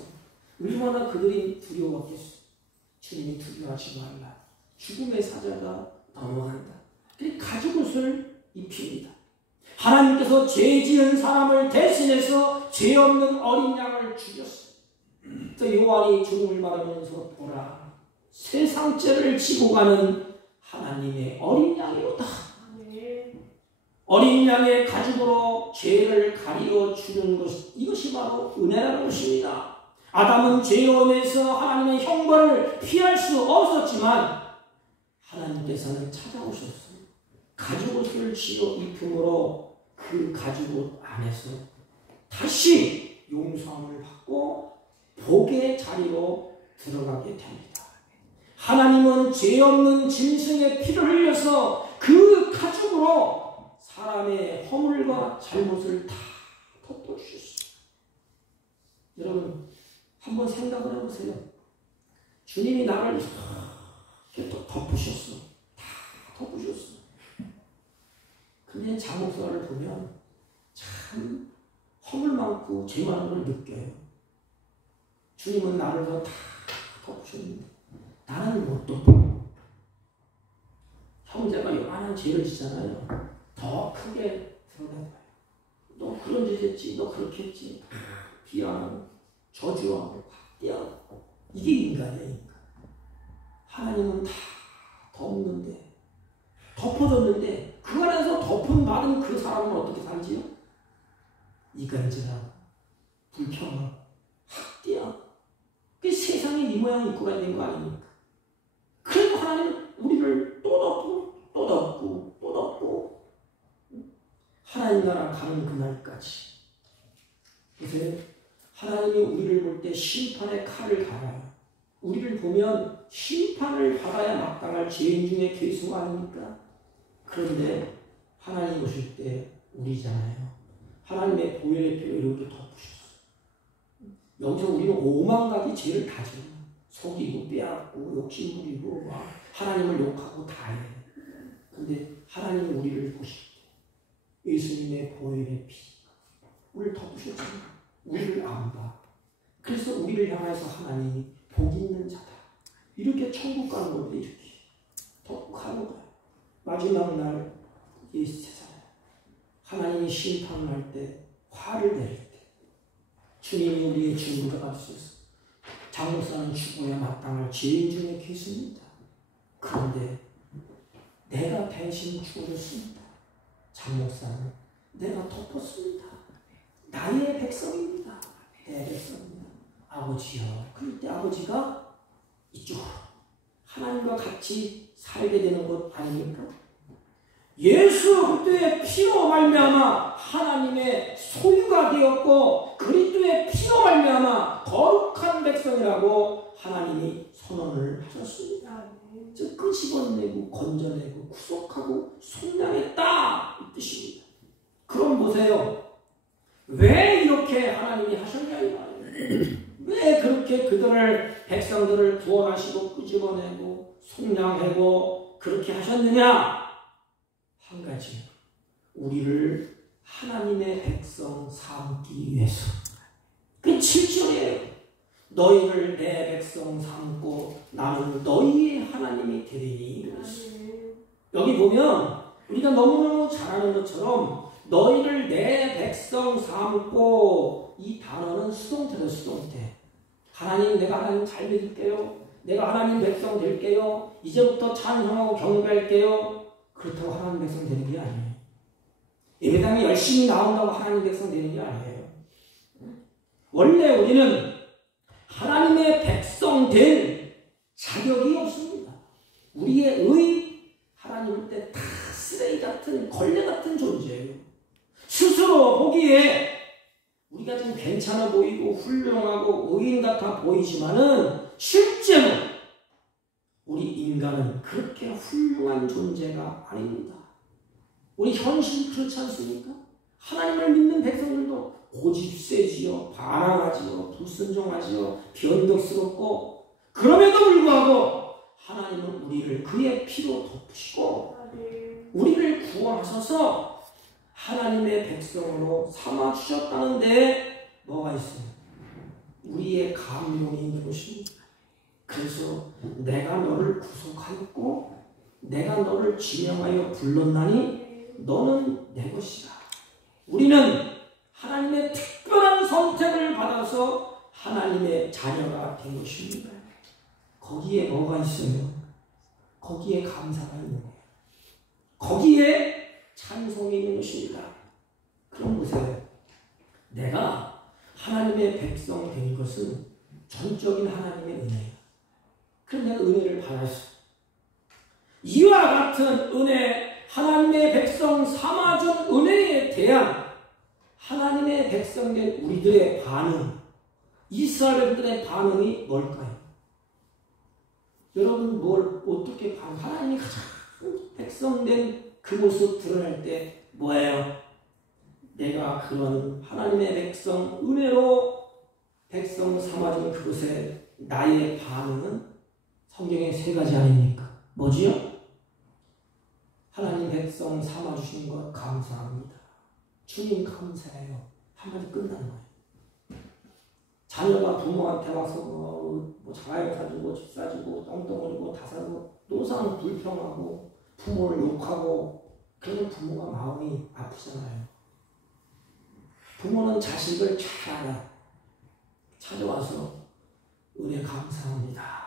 얼마나 그들이 두려웠겠어. 주님이 두려워하지 말라. 죽음의 사자가 넘어간다. 가죽옷을 입힙니다. 하나님께서 죄 지은 사람을 대신해서 죄 없는 어린 양을 죽였어요. 그래서 요한이 주님을 말하면서 보라, 세상 죄를 지고 가는 하나님의 어린 양이로다. 어린 양의 가죽으로 죄를 가리워 주는 것, 이것이 바로 은혜라는 것입니다. 아담은 죄원에서 하나님의 형벌을 피할 수 없었지만 하나님께서는 찾아오셨어요. 가죽옷을 지어 입음으로 그 가죽옷 안에서 다시 용서함을 받고 복의 자리로 들어가게 됩니다. 하나님은 죄 없는 짐승의 피를 흘려서 그 가죽으로 사람의 허물과 잘못을 다 덮어주셨어요. 여러분 한번 생각을 해보세요. 주님이 나를 이렇게 덮으셨어. 다 덮으셨어. 근데 장목사를 보면 참 허물 많고 죄 많은 걸 느껴요. 주님은 나를 다 덮으셨는데 나는 못 덮어. 형제가 요만한 죄를 짓잖아요. 더 크게 드러내봐요. 너 그런 짓 했지, 너 그렇게 했지. 비하하고 저주하고 학대하고. 이게 인간이에요, 인간. 하나님은 다 덮는데, 덮어줬는데 그 안에서 덮은 받은 그 사람은 어떻게 살지요? 이간질하고 불평하고 학대하고. 그 세상에 이 모양 입고 가야 되는 거 아닙니까? 그래도 하나님은 우리를 또 덮고 또 덮고 또 덮고 하나님 나라 가는 그날까지. 그래서 하나님이 우리를 볼 때 심판의 칼을 갈아요. 우리를 보면 심판을 받아야 마땅할 죄인 중에 괴수가 아닙니까? 그런데 하나님 오실 때 우리잖아요. 하나님의 보혈의 피로 이렇게 덮으셨어요. 여기서 우리는 5만 가지 죄를 다 져요. 속이고 빼앗고 욕심 부리고 하나님을 욕하고 다 해요. 근데 하나님이 우리를 보실 때 예수님의 보혈의 피 우리를 덮으셨잖아요. 우리를 안 봐. 그래서 우리를 향해서 하나님이 복 있는 자다. 이렇게 천국 가는 건데 이렇게 덕하는 거예요. 마지막 날 이 세상에 하나님이 심판을 할 때 화를 내릴 때 주님이 우리의 증거가 갈 수 있어. 장목사는 죽어야 마땅할 죄인 중에 계십니다. 그런데 내가 대신 죽어줬습니다. 장목사는 내가 덮었습니다. 나의 백성입니다. 내 백성입니다. 아버지여. 그럴 때 아버지가 이쪽으로 하나님과 같이 살게 되는 것 아닙니까? 예수 그리스도의 피로 말미암아 하나님의 소유가 되었고 그리스도의 피로 말미암아 거룩한 백성이라고 하나님이 선언을 하셨습니다. 즉 끄집어내고 건져내고 구속하고 속량했다 이 뜻입니다. 그럼 보세요. 왜 이렇게 하나님이 하셨냐 이 말이에요. 왜 그렇게 그들을 백성들을 구원하시고 끄집어내고 속량하고 그렇게 하셨느냐? 한 가지, 우리를 하나님의 백성 삼기 위해서. 그 7절이에요. 너희를 내 백성 삼고 나는 너희의 하나님이 되리니. 여기 보면 우리가 너무너무 잘 아는 것처럼 너희를 내 백성 삼고 이 단어는 수동태다. 수동태. 하나님 내가 하나님 잘 믿을게요. 내가 하나님 백성 될게요. 이제부터 찬송하고 경배할게요. 그렇다고 하나님 백성 되는 게 아니에요. 예배당에 열심히 나온다고 하나님 백성 되는 게 아니에요. 원래 우리는 하나님의 백성 될 자격이 없습니다. 우리의 하나님을 때 다 쓰레기 같은 걸레 같은 존재예요. 스스로 보기에 우리가 좀 괜찮아 보이고 훌륭하고 의인 같아 보이지만은 실제로 우리 인간은 그렇게 훌륭한 존재가 아닙니다. 우리 현실이 그렇지 않습니까? 하나님을 믿는 백성들도 고집세지요, 반항하지요, 불순종하지요, 변덕스럽고 그럼에도 불구하고 하나님은 우리를 그의 피로 덮으시고 우리를 구원하셔서 하나님의 백성으로 삼아주셨다는데 뭐가 있어요? 우리의 감동이 있는 것입니다. 그래서 내가 너를 구속하였고 내가 너를 지명하여 불렀나니 너는 내 것이다. 우리는 하나님의 특별한 선택을 받아서 하나님의 자녀가 된 것입니다. 거기에 뭐가 있어요? 거기에 감사가 있는 거예요. 거기에 찬송이 있는 것입니다. 그럼 보세요. 내가 하나님의 백성 된 것은 전적인 하나님의 은혜예요. 그럼 내가 은혜를 받았어. 이와 같은 은혜, 하나님의 백성 삼아준 은혜에 대한 하나님의 백성된 우리들의 반응, 이스라엘들의 반응이 뭘까요? 여러분 어떻게 반응? 하나님이 가장 백성된 그 모습 드러날 때 뭐예요? 내가 그런 하나님의 백성 은혜로 백성 삼아준 그것에 나의 반응은 성경에 3가지 아닙니까? 뭐지요? 하나님 백성 삼아주신 것 감사합니다. 주님 감사해요. 한마디 끝나는 거예요. 자녀가 부모한테 와서 뭐 자가용 사주고 집 사주고 똥덩어리고 다 사고 노상 불평하고 부모를 욕하고 그러면 부모가 마음이 아프잖아요. 부모는 자식을 잘 알아. 찾아와서 은혜 감사합니다.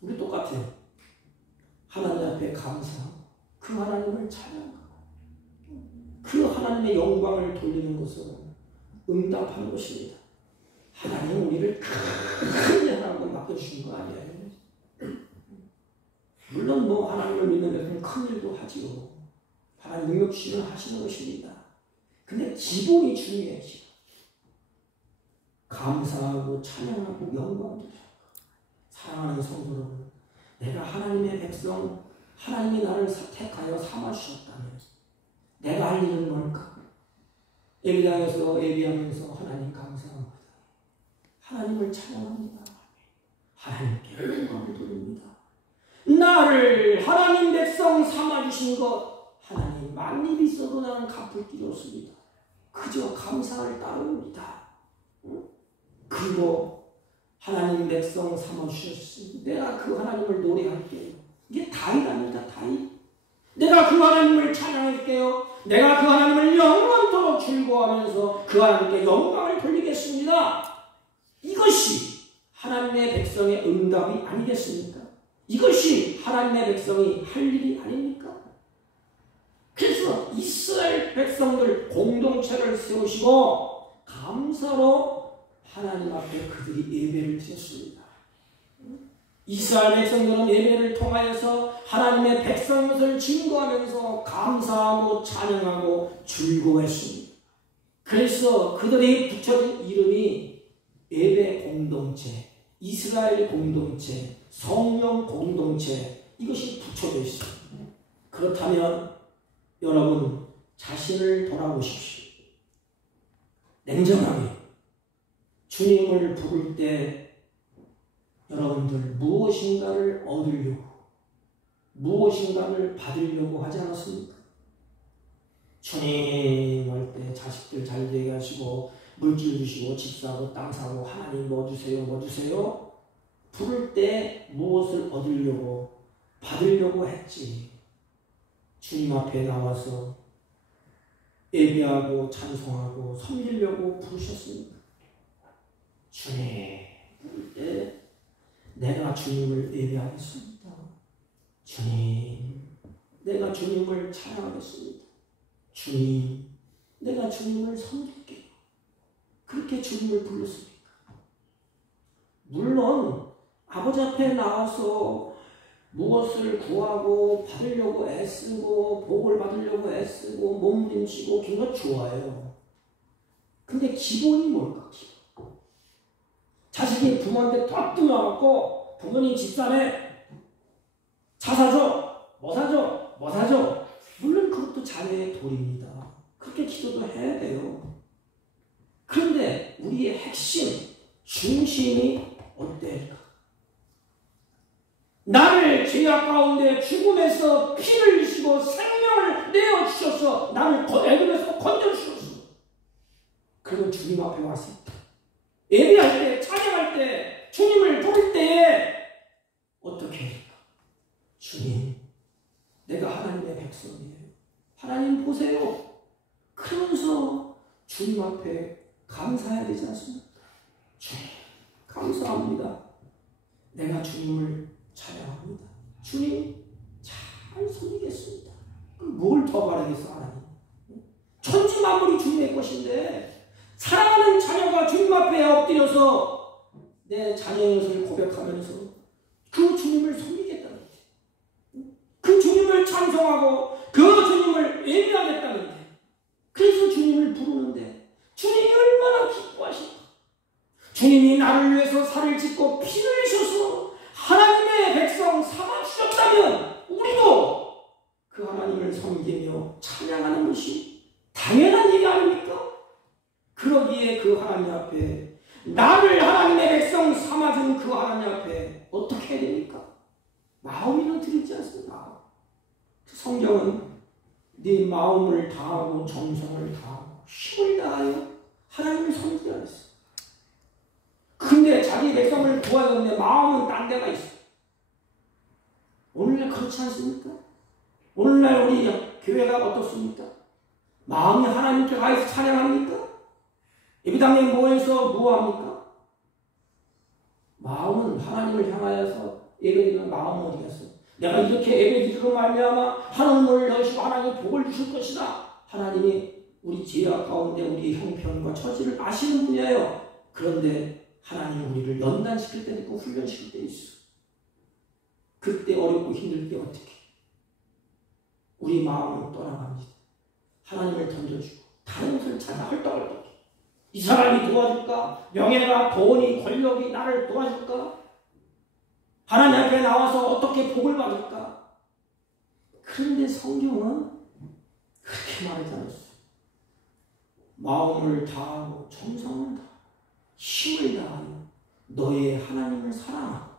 우리 똑같아요. 하나님 앞에 감사하고 그 하나님을 찬양하고 그 하나님의 영광을 돌리는 것으로 응답하는 것입니다. 하나님 우리를 큰 하나님을 맡겨주신 거 아니에요. 물론 뭐 하나님을 믿는 데는 큰 일도 하지요. 하나님 능력 주시면 하시는 것입니다. 근데 기본이 중요해요. 감사하고 찬양하고 영광 드려요. 사랑하는 성도 여러분, 내가 하나님의 백성, 하나님이 나를 택하여 삼아주셨다면 내가 할 일은 뭘까? 예배당에서 예배하면서 하나님 감사합니다. 하나님을 찬양합니다. 하나님께 영광을 돌립니다. 나를 하나님 백성 삼아주신 것 하나님 만일 있어도 나는 갚을 길이 없습니다. 그저 감사를 따릅니다. 그리고 하나님 백성 삼아주셨으니 내가 그 하나님을 노래할게요. 이게 다윗 아닙니까? 다윗. 내가 그 하나님을 찬양할게요. 내가 그 하나님을 영원토록 즐거워하면서 그 하나님께 영광을 돌리겠습니다. 이것이 하나님의 백성의 응답이 아니겠습니까? 이것이 하나님의 백성이 할 일이 아닙니까? 그래서 이스라엘 백성들 공동체를 세우시고 감사로 하나님 앞에 그들이 예배를 드렸습니다. 이스라엘 백성들은 예배를 통하여서 하나님의 백성것을 증거하면서 감사하고 찬양하고 즐거워했습니다. 그래서 그들이 붙여진 이름이 예배 공동체, 이스라엘 공동체, 성령 공동체, 이것이 붙여져 있습니다. 그렇다면 여러분 자신을 돌아보십시오. 냉정하게 주님을 부를 때 여러분들 무엇인가를 얻으려고, 무엇인가를 받으려고 하지 않았습니까? 주님 할 때 자식들 잘 되게 하시고 물질 주시고 집 사고 땅 사고 하나님 뭐 주세요 뭐 주세요. 부를 때 무엇을 얻으려고 받으려고 했지. 주님 앞에 나와서 예배하고 찬송하고 섬기려고 부르셨습니다. 주님 부를 때 내가 주님을 예배하겠습니다. 주님 내가 주님을 찬양하겠습니다. 주님 내가 주님을 섬길게요. 그렇게 주님을 불렀습니까? 물론 아버지 앞에 나와서 무엇을 구하고 받으려고 애쓰고 복을 받으려고 애쓰고 몸부림치고 그런 거 좋아요. 근데 기본이 뭘까? 자식이 부모한테 더 뜯어갖고 부모님 집사네 차 사줘 뭐 사줘 뭐 사줘. 물론 그것도 자녀의 도리입니다. 그렇게 기도도 해야 돼요. 그런데 우리의 핵심 중심이 어때일까? 나를 죄악 가운데 죽음에서 피를 흘리시고 생명을 내어주셔서 나를 애굽에서 건져주셨어. 그리고 주님 앞에 와서 예배할 때, 찬양할 때, 주님을 부를 때에 어떻게 해야 할까? 주님, 내가 하나님의 백성이에요. 하나님 보세요. 그러면서 주님 앞에 감사해야 되지 않습니까? 주님, 감사합니다. 내가 주님을 찬양합니다. 주님, 잘 섬기겠습니다. 뭘 더 바라겠어, 하나님? 천지 만물이 주님의 것인데 사랑하는 자녀가 주님 앞에 엎드려서 내 자녀의 것을 고백하면서 그 주님을 섬기겠다는 거예요. 그 주님을 찬송하고 그 주님을 예배하겠다는데, 그래서 주님을 부르는데 주님이 얼마나 기뻐하실까? 주님이 나를 위해서 살을 찢고 피를 흘리셔서 하나님의 백성 삼아주셨다면 우리도 그 하나님을 섬기며 찬양하는 것이 당연한 일이 아닙니까? 그러기에 그 하나님 앞에, 나를 하나님의 백성 삼아준 그 하나님 앞에 어떻게 해야 됩니까? 마음이는 드리지 않습니다. 성경은 네 마음을 다하고 정성을 다하고 힘을 다하여 하나님을 섬기라 했어요. 근데 자기 백성을 구하는데 마음은 딴 데가 있어요. 오늘날 그렇지 않습니까? 오늘날 우리 교회가 어떻습니까? 마음이 하나님께 가해서 찬양합니까? 예배당에 모여서 뭐합니까? 마음은 하나님을 향하여서 예배드리는 마음은 어디 갔어요? 내가 이렇게 예배드리고 말미암아 하나님을 넣으시고 하나님의 복을 주실 것이다. 하나님이 우리 죄악 가운데 우리의 형편과 처지를 아시는 분이에요. 그런데 하나님은 우리를 연단시킬 때도 있고 훈련시킬 때도 있어. 그때 어렵고 힘들 때 어떻게? 우리 마음은 떠나갑니다. 하나님을 던져주고 다른 것을 찾아 헐떡헐떡. 이 사람이 도와줄까? 명예가, 돈이, 권력이 나를 도와줄까? 하나님 앞에 나와서 어떻게 복을 받을까? 그런데 성경은 그렇게 말하지 않았어요. 마음을 다하고 정성을 다하고 힘을 다하여 너의 하나님을 사랑하고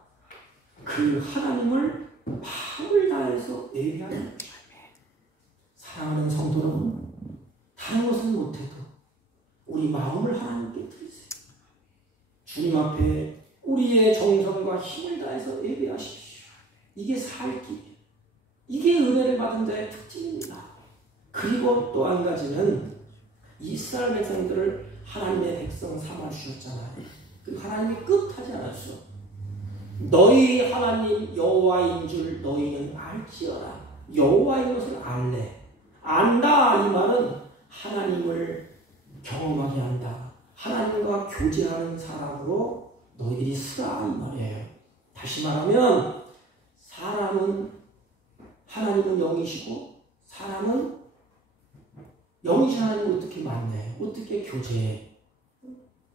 그 하나님을 마음을 다해서 예배하는 거예요. 사랑하는 성도 여러분, 다른 것은 못해도 우리 마음을 하나님께 드리세요. 주님 앞에 우리의 정성과 힘을 다해서 예배하십시오. 이게 살 길이에요. 이게 은혜를 받은 자의 특징입니다. 그리고 또 한 가지는 이스라엘 백성들을 하나님의 백성 삼아 주셨잖아요. 그 하나님이 끝하지 않았어. 너희 하나님 여호와인 줄 너희는 알지어라. 여호와인 것을 알래. 안다 이 말은 하나님을 경험하게 한다. 하나님과 교제하는 사람으로 너희들이 쓰라 이 말이에요. 다시 말하면 사람은 하나님은 영이시고 사람은 영이신 하나님을 어떻게 만나요? 어떻게 교제해?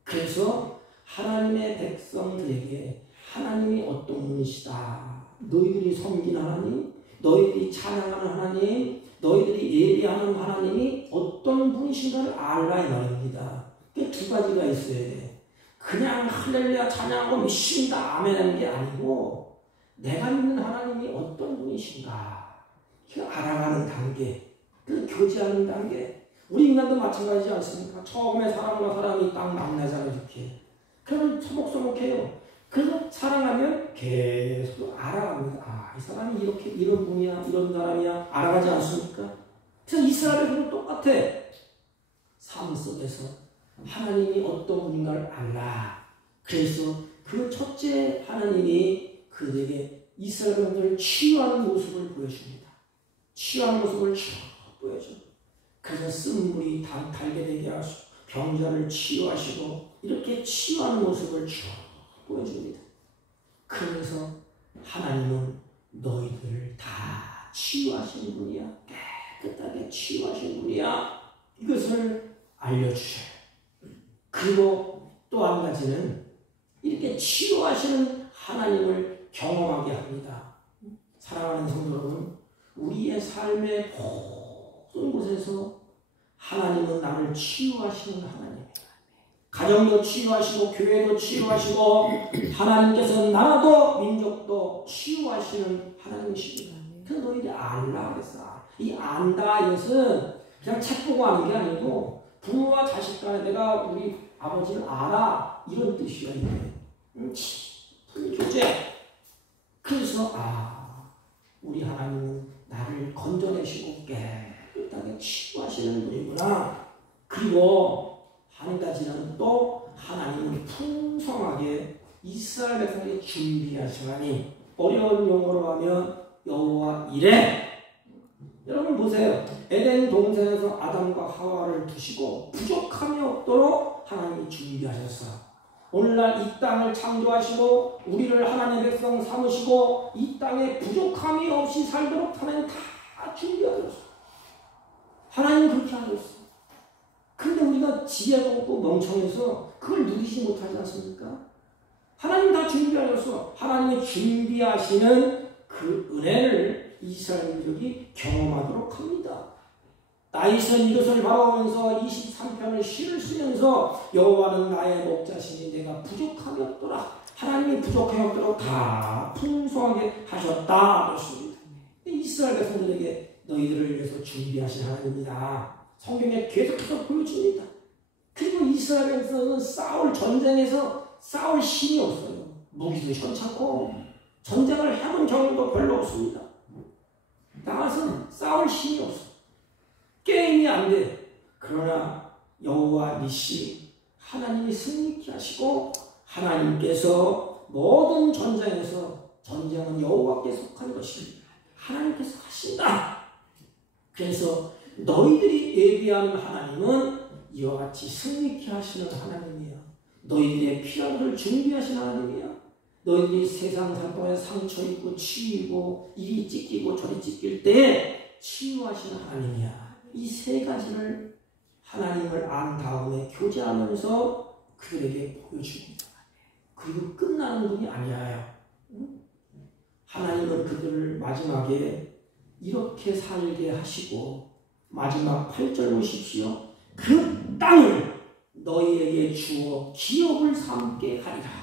그래서 하나님의 백성들에게 하나님이 어떤 분이시다. 너희들이 섬기는 하나님, 너희들이 찬양하는 하나님, 너희들이 예배하는 하나님이 어떤 분이신가를 알라 이 말입니다. 두 가지가 있어야 돼. 그냥 할렐루야 찬양하고 믿습니다 아멘 하는 게 아니고 내가 믿는 하나님이 어떤 분이신가 그 알아가는 단계, 그 교제하는 단계. 우리 인간도 마찬가지지 않습니까? 처음에 사람과 사람이 딱 만나잖아요. 이렇게 그러면 서먹서먹해요. 그래서 사랑하면 계속 알아갑니다. 아, 이 사람이 이렇게 이런 분이야, 이런 사람이야 알아가지 않습니까? 그래서 이스라엘은 똑같아. 삶 속에서 하나님이 어떤 분인가를 알라. 그래서 그 첫째 하나님이 그들에게 이스라엘을 치유하는 모습을 보여줍니다. 치유하는 모습을 쭉 보여줘. 그래서 쓴물이 달게 되게 하시고 병자를 치유하시고 이렇게 치유하는 모습을 쭉 보여줍니다. 그래서 하나님은 너희들을 다 치유하시는 분이야. 깨끗하게 치유하시는 분이야. 이것을 알려주셔요. 그리고 또 한 가지는 이렇게 치유하시는 하나님을 경험하게 합니다. 사랑하는 성도 여러분, 우리의 삶의 모든 곳에서 하나님은 나를 치유하시는 하나님이에요. 가정도 치유하시고 교회도 치유하시고 하나님께서 나라도 민족도 치유하시는 하나님이십니다. 그래서 너희들이 알라 그랬어. 이 안다 이것은 그냥 책 보고 하는 게 아니고 부모와 자식 간에 내가 우리 아버지를 알아 이런 뜻이야 이게. 교제. 그래서 우리 하나님은 나를 건져내시고 깨끗하게 치유하시는 분이구나. 그리고 한 가지는 또 하나님은 풍성하게 이스라엘 백성에게 준비하신 하나님. 어려운 용어로 하면 여호와 이레. 여러분 보세요. 에덴 동산에서 아담과 하와를 두시고 부족함이 없도록 하나님이 준비하셨어요. 오늘날 이 땅을 창조하시고 우리를 하나님의 백성 삼으시고 이 땅에 부족함이 없이 살도록 하나님 다 준비하셨어요. 하나님 그렇게 하셨어요. 그런데 우리가 지혜가 없고 멍청해서 그걸 누리지 못하지 않습니까? 하나님 다 준비하셔서 하나님이 준비하시는 그 은혜를 이스라엘 민족이 경험하도록 합니다. 다윗은 이것을 바라보면서 23편의 시를 쓰면서 여호와는 나의 목자시니 내가 부족함이 없더라. 하나님이 부족함이 없도록 다 풍성하게 하셨다. 그렇습니다. 이스라엘 백성들에게 너희들을 위해서 준비하신 하나님이다. 성경에 계속해서 보여줍니다. 그리고 이스라엘 백성은 싸울 전쟁에서 싸울 힘이 없어요. 무기도 현찮고 전쟁을 해본 경험도 별로 없습니다. 나가서는 싸울 힘이 없어. 게임이 안 돼. 그러나 여호와 니시 하나님이 승리케 하시고 하나님께서 모든 전쟁에서 전쟁은 여호와께 속한 것입니다. 하나님께서 하신다. 그래서 너희들이 예비하는 하나님은 이와 같이 승리케 하시는 하나님이야. 너희들의 필요를 준비하신 하나님이야. 너희들이 세상 살동에 상처 입고 치이고 이리 찢기고 저리 찢길 때 치유하시는 하나님이야. 이 세 가지를 하나님을 안 다음에 교제하면서 그들에게 보여줍니다. 그리고 끝나는 분이 아니에요. 하나님은 그들을 마지막에 이렇게 살게 하시고 마지막 8절 보십시오. 그 땅을 너희에게 주어 기업을 삼게 하리라.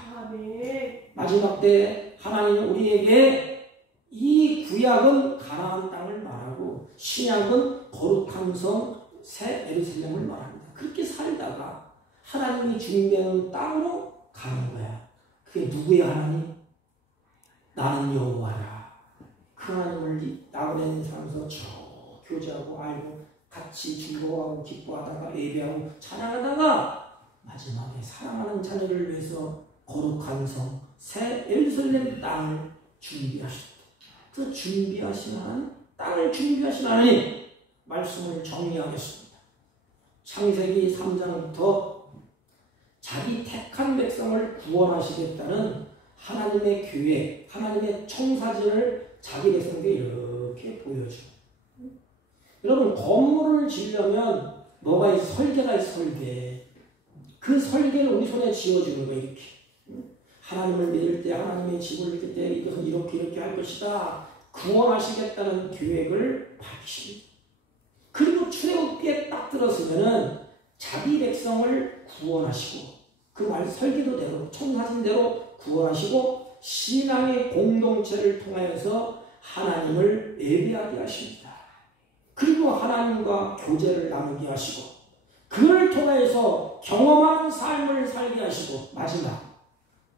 마지막 때 하나님은 우리에게 이 구약은 가나안 땅을 말하고 신약은 거룩한 성 새 예루살렘을 말합니다. 그렇게 살다가 하나님이 준비하는 땅으로 가는 거야. 그게 누구의 하나님? 나는 여호와라. 그 하나님을 나그네 살면서 쭉 교제하고 알고 같이 즐거워하고 기뻐하다가 예배하고 찬양하다가 마지막에 사랑하는 자녀를 위해서 거룩한 성 새 예루살렘 땅을 준비하셨다. 그 준비하신 하나님, 땅을 준비하신 하나님 말씀을 정리하겠습니다. 창세기 3장부터 자기 택한 백성을 구원하시겠다는 하나님의 계획, 하나님의 청사진을 자기 백성에게 이렇게 보여줘요. 여러분, 건물을 지으려면 뭐가 있어? 설계가 있어, 설계. 그 설계를 우리 손에 쥐어주는 거예요, 이렇게. 하나님을 믿을 때, 하나님의 집을 믿을 때 이것은 이렇게 할 것이다. 구원하시겠다는 계획을 밝히십니다. 그리고 출애굽기에 딱 들었으면은 자기 백성을 구원하시고 그 말 설계도대로 청사진대로 구원하시고 신앙의 공동체를 통하여서 하나님을 예배하게 하십니다. 그리고 하나님과 교제를 나누게 하시고 그를 통해서 경험하는 삶을 살게 하시고 마지막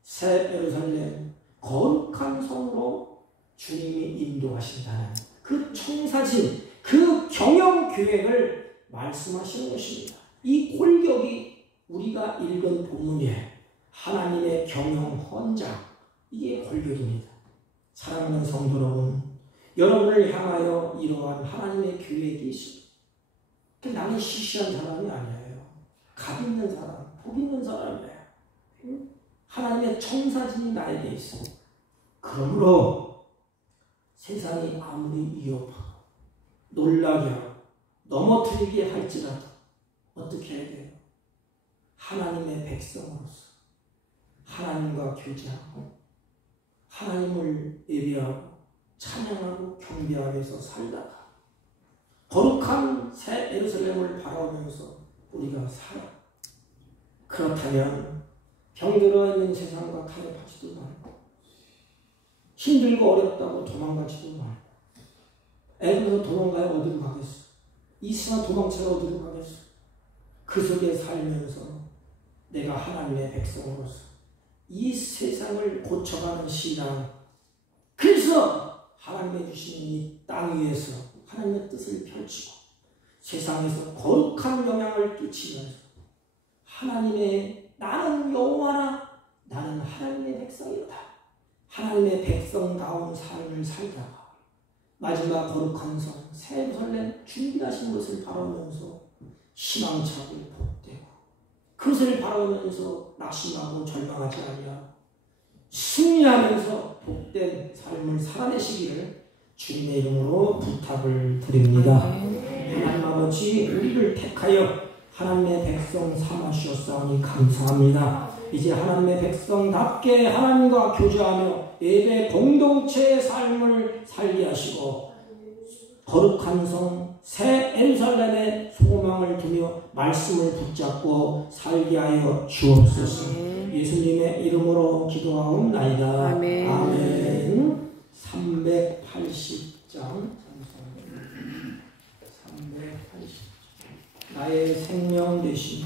새 예루살렘 거룩한 성으로 주님이 인도하신다는 그 청사진, 그 경영 계획을 말씀하시는 것입니다. 이 골격이 우리가 읽은 본문에 하나님의 경영 헌장, 이게 골격입니다. 사랑하는 성도 여러분, 여러분을 향하여 이러한 하나님의 계획이 있습니다. 나는 시시한 사람이 아니에요. 값 있는 사람, 복 있는 사람이에요. 하나님의 청사진이 나에게 있어. 그러므로 세상이 아무리 위협하고 놀라게 하고 넘어뜨리게 할지라도 어떻게 해야 돼요? 하나님의 백성으로서 하나님과 교제하고 하나님을 예배하고 찬양하고 경배하면서 살다가 거룩한 새 예루살렘을 바라보면서 우리가 살아. 그렇다면 병들어 있는 세상과 타협하지도 말고 힘들고 어렵다고 도망가지도 말고 애들도 도망가야 어디로 가겠어? 이스나 도망쳐야 어디로 가겠어? 그 속에 살면서 내가 하나님의 백성으로서 이 세상을 고쳐가는 신앙, 그래서 하나님의 주신 이 땅 위에서 하나님의 뜻을 펼치고 세상에서 거룩한 영향을 끼치면서 하나님의 나는 여호와나 나는 하나님의 백성이로다. 하나님의 백성다운 삶을 살다가 마지막 거룩한 성 새 예루살렘 준비하신 것을 바라보면서 희망차고 복되고 그것을 바라보면서 낙심하고 절망하지 아니하고 승리하면서 복된 삶을 살아내시기를 주님의 이름으로 부탁을 드립니다. 하나님 아버지, 우리를 택하여 하나님의 백성 삼으셨사오니 감사합니다. 이제 하나님의 백성답게 하나님과 교제하며 예배 공동체의 삶을 살게 하시고 거룩한 성 새 예루살렘의 소망을 두며 말씀을 붙잡고 살게 하여 주옵소서. 예수님의 이름으로 기도하옵나이다. 아멘. 아멘. 380장 나의 생명 되신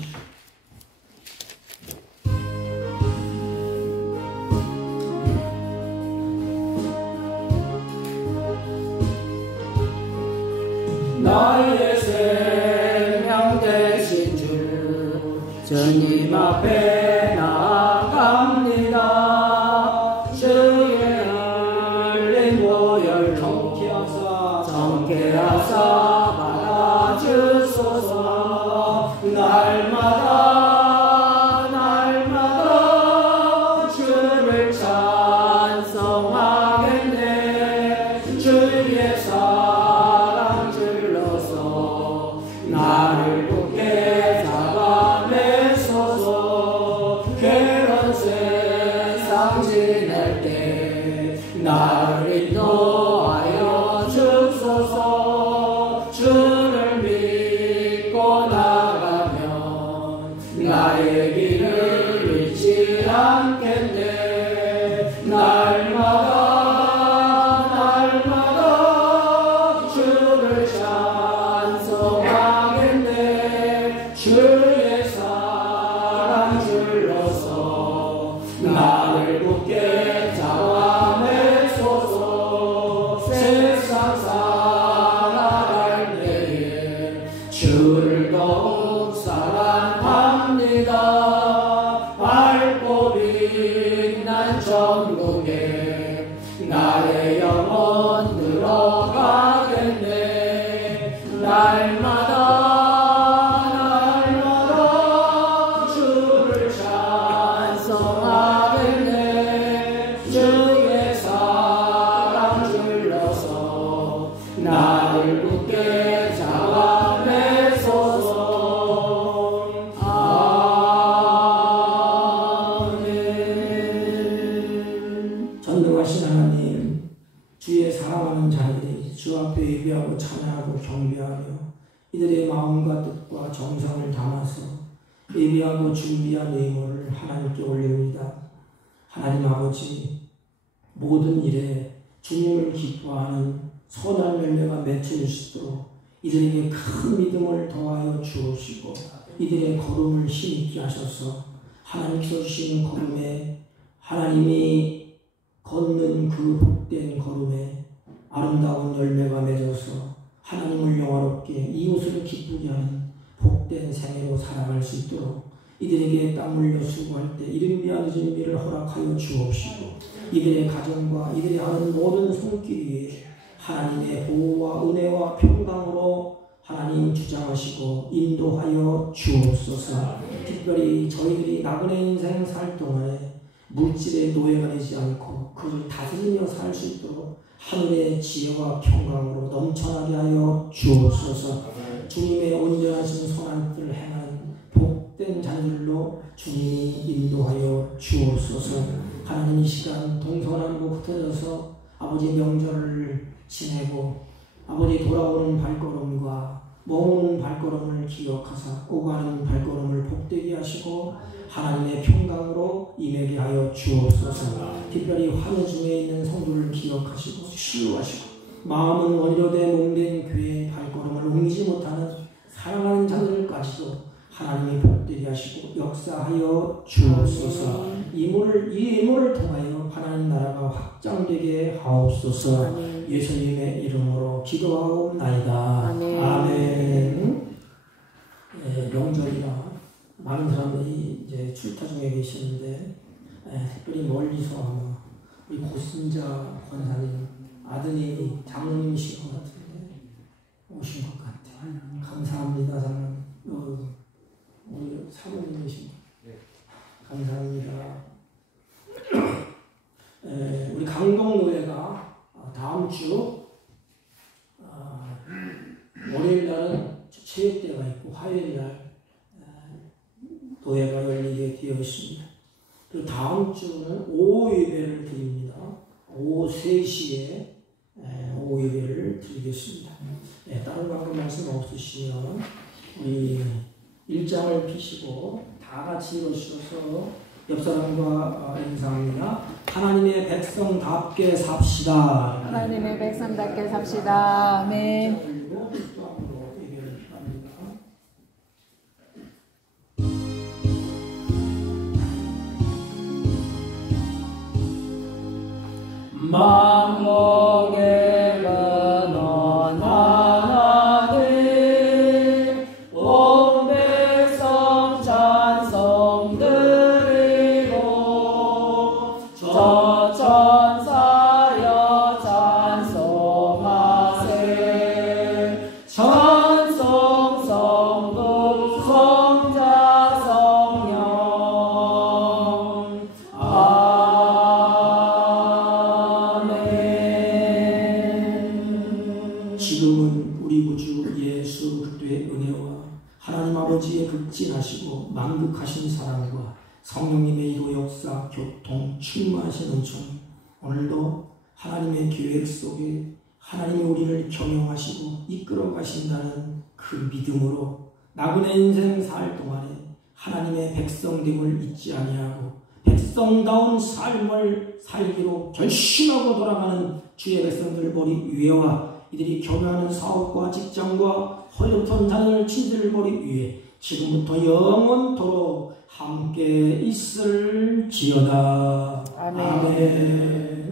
나의 생명 되신 주 주님 앞에 나아갑니다. 주의 흘린 보혈로 정케하사 받아주소서. 날마다 주를 찬송하겠네. 주의 사랑 줄러서 나를 굳게 잡아내소서. 괴로운 찬양하고 경배하며 이들의 마음과 뜻과 정성을 담아서 예비하고 준비한 예물을 하나님께 올립니다. 하나님 아버지, 모든 일에 주님을 기뻐하는 선한 열매가 맺혀질 수 있도록 이들에게 큰 믿음을 더하여 주옵시고 이들의 걸음을 힘있게 하셔서 하나님께서 주시는 걸음에 하나님이 걷는 그 복된 걸음에 아름다운 열매가 맺어서 하나님을 영화롭게 이웃을 기쁘게 하는 복된 생애로 살아갈 수 있도록 이들에게 땀 흘려 수고할 때 이른 비한 늦은 비를 허락하여 주옵시고 이들의 가정과 이들이 하는 모든 손길 위에 하나님의 보호와 은혜와 평강으로 하나님 주장하시고 인도하여 주옵소서. 특별히 저희들이 나그네 인생 살 동안에 물질의 노예가 되지 않고 그를 다스리며 살 수 있도록 하늘의 지혜와 평강으로 넘쳐나게 하여 주옵소서. 주님의 온전하신 선한 뜻을 행하는 복된 자들로 주님이 인도하여 주옵소서. 하나님 이 시간 동서남북 흩어져서 아버지 명절을 지내고 아버지 돌아오는 발걸음과 머무는 발걸음을 기억하사 오가는 발걸음을 복되게 하시고 하나님의 평강으로 임하게 하여 주옵소서. 특별히 환우 중에 있는 성도를 기억하시고 치유하시고 마음은 원이로되 몸된 교회의 발걸음을 옮기지 못하는 사랑하는 자들까지도 하나님이 복되게 하시고 역사하여 주옵소서. 이 예물을 통하여 하나님 나라가 확장되게 하옵소서. 예수님의 이름으로 기도하옵나이다. 아멘. 명절이라 많은 사람들이 이제 출타 중에 계시는데 특별히 멀리서 우리 고순자 권사님 아드님이 장로님이신 것 같은데 오신 것 같아요. 감사합니다. 장로님. 우리 사모님이신 감사합니다. 우리 강동노회가 다음 주 월요일 날은 체육대회가 있고 화요일 날 노회가 열리게 되어 있습니다. 그리고 다음 주는 오후 예배를 드립니다. 오후 3시에 오후 예배를 드리겠습니다. 다른 방금 말씀 없으시면 우리 일장을 피시고 다 같이 일어서서 옆 사람과 인사합니다. 하나님의 백성답게 삽시다. 하나님의 백성답게 삽시다. 아멘. 만국의 근원 하나님 온 백성 찬송 드리고 저 천사여 찬송하세. 찬송 성부 성자 성령 지금은 우리 구주 예수 그리스도의 은혜와 하나님 아버지의 극진하시고 만극하신 사랑과 성령님의 이로 역사 교통 충만하신 은총이 오늘도 하나님의 계획 속에 하나님이 우리를 경영하시고 이끌어 가신다는 그 믿음으로 나그네 인생 살 동안에 하나님의 백성됨을 잊지 아니하고 백성다운 삶을 살기로 결심하고 돌아가는 주의 백성들 머리 위에와 이들이 경영하는 사업과 직장과 헐벗은 자녀를 친들 머리 위에 지금부터 영원토록 함께 있을지어다. 아멘. 아멘.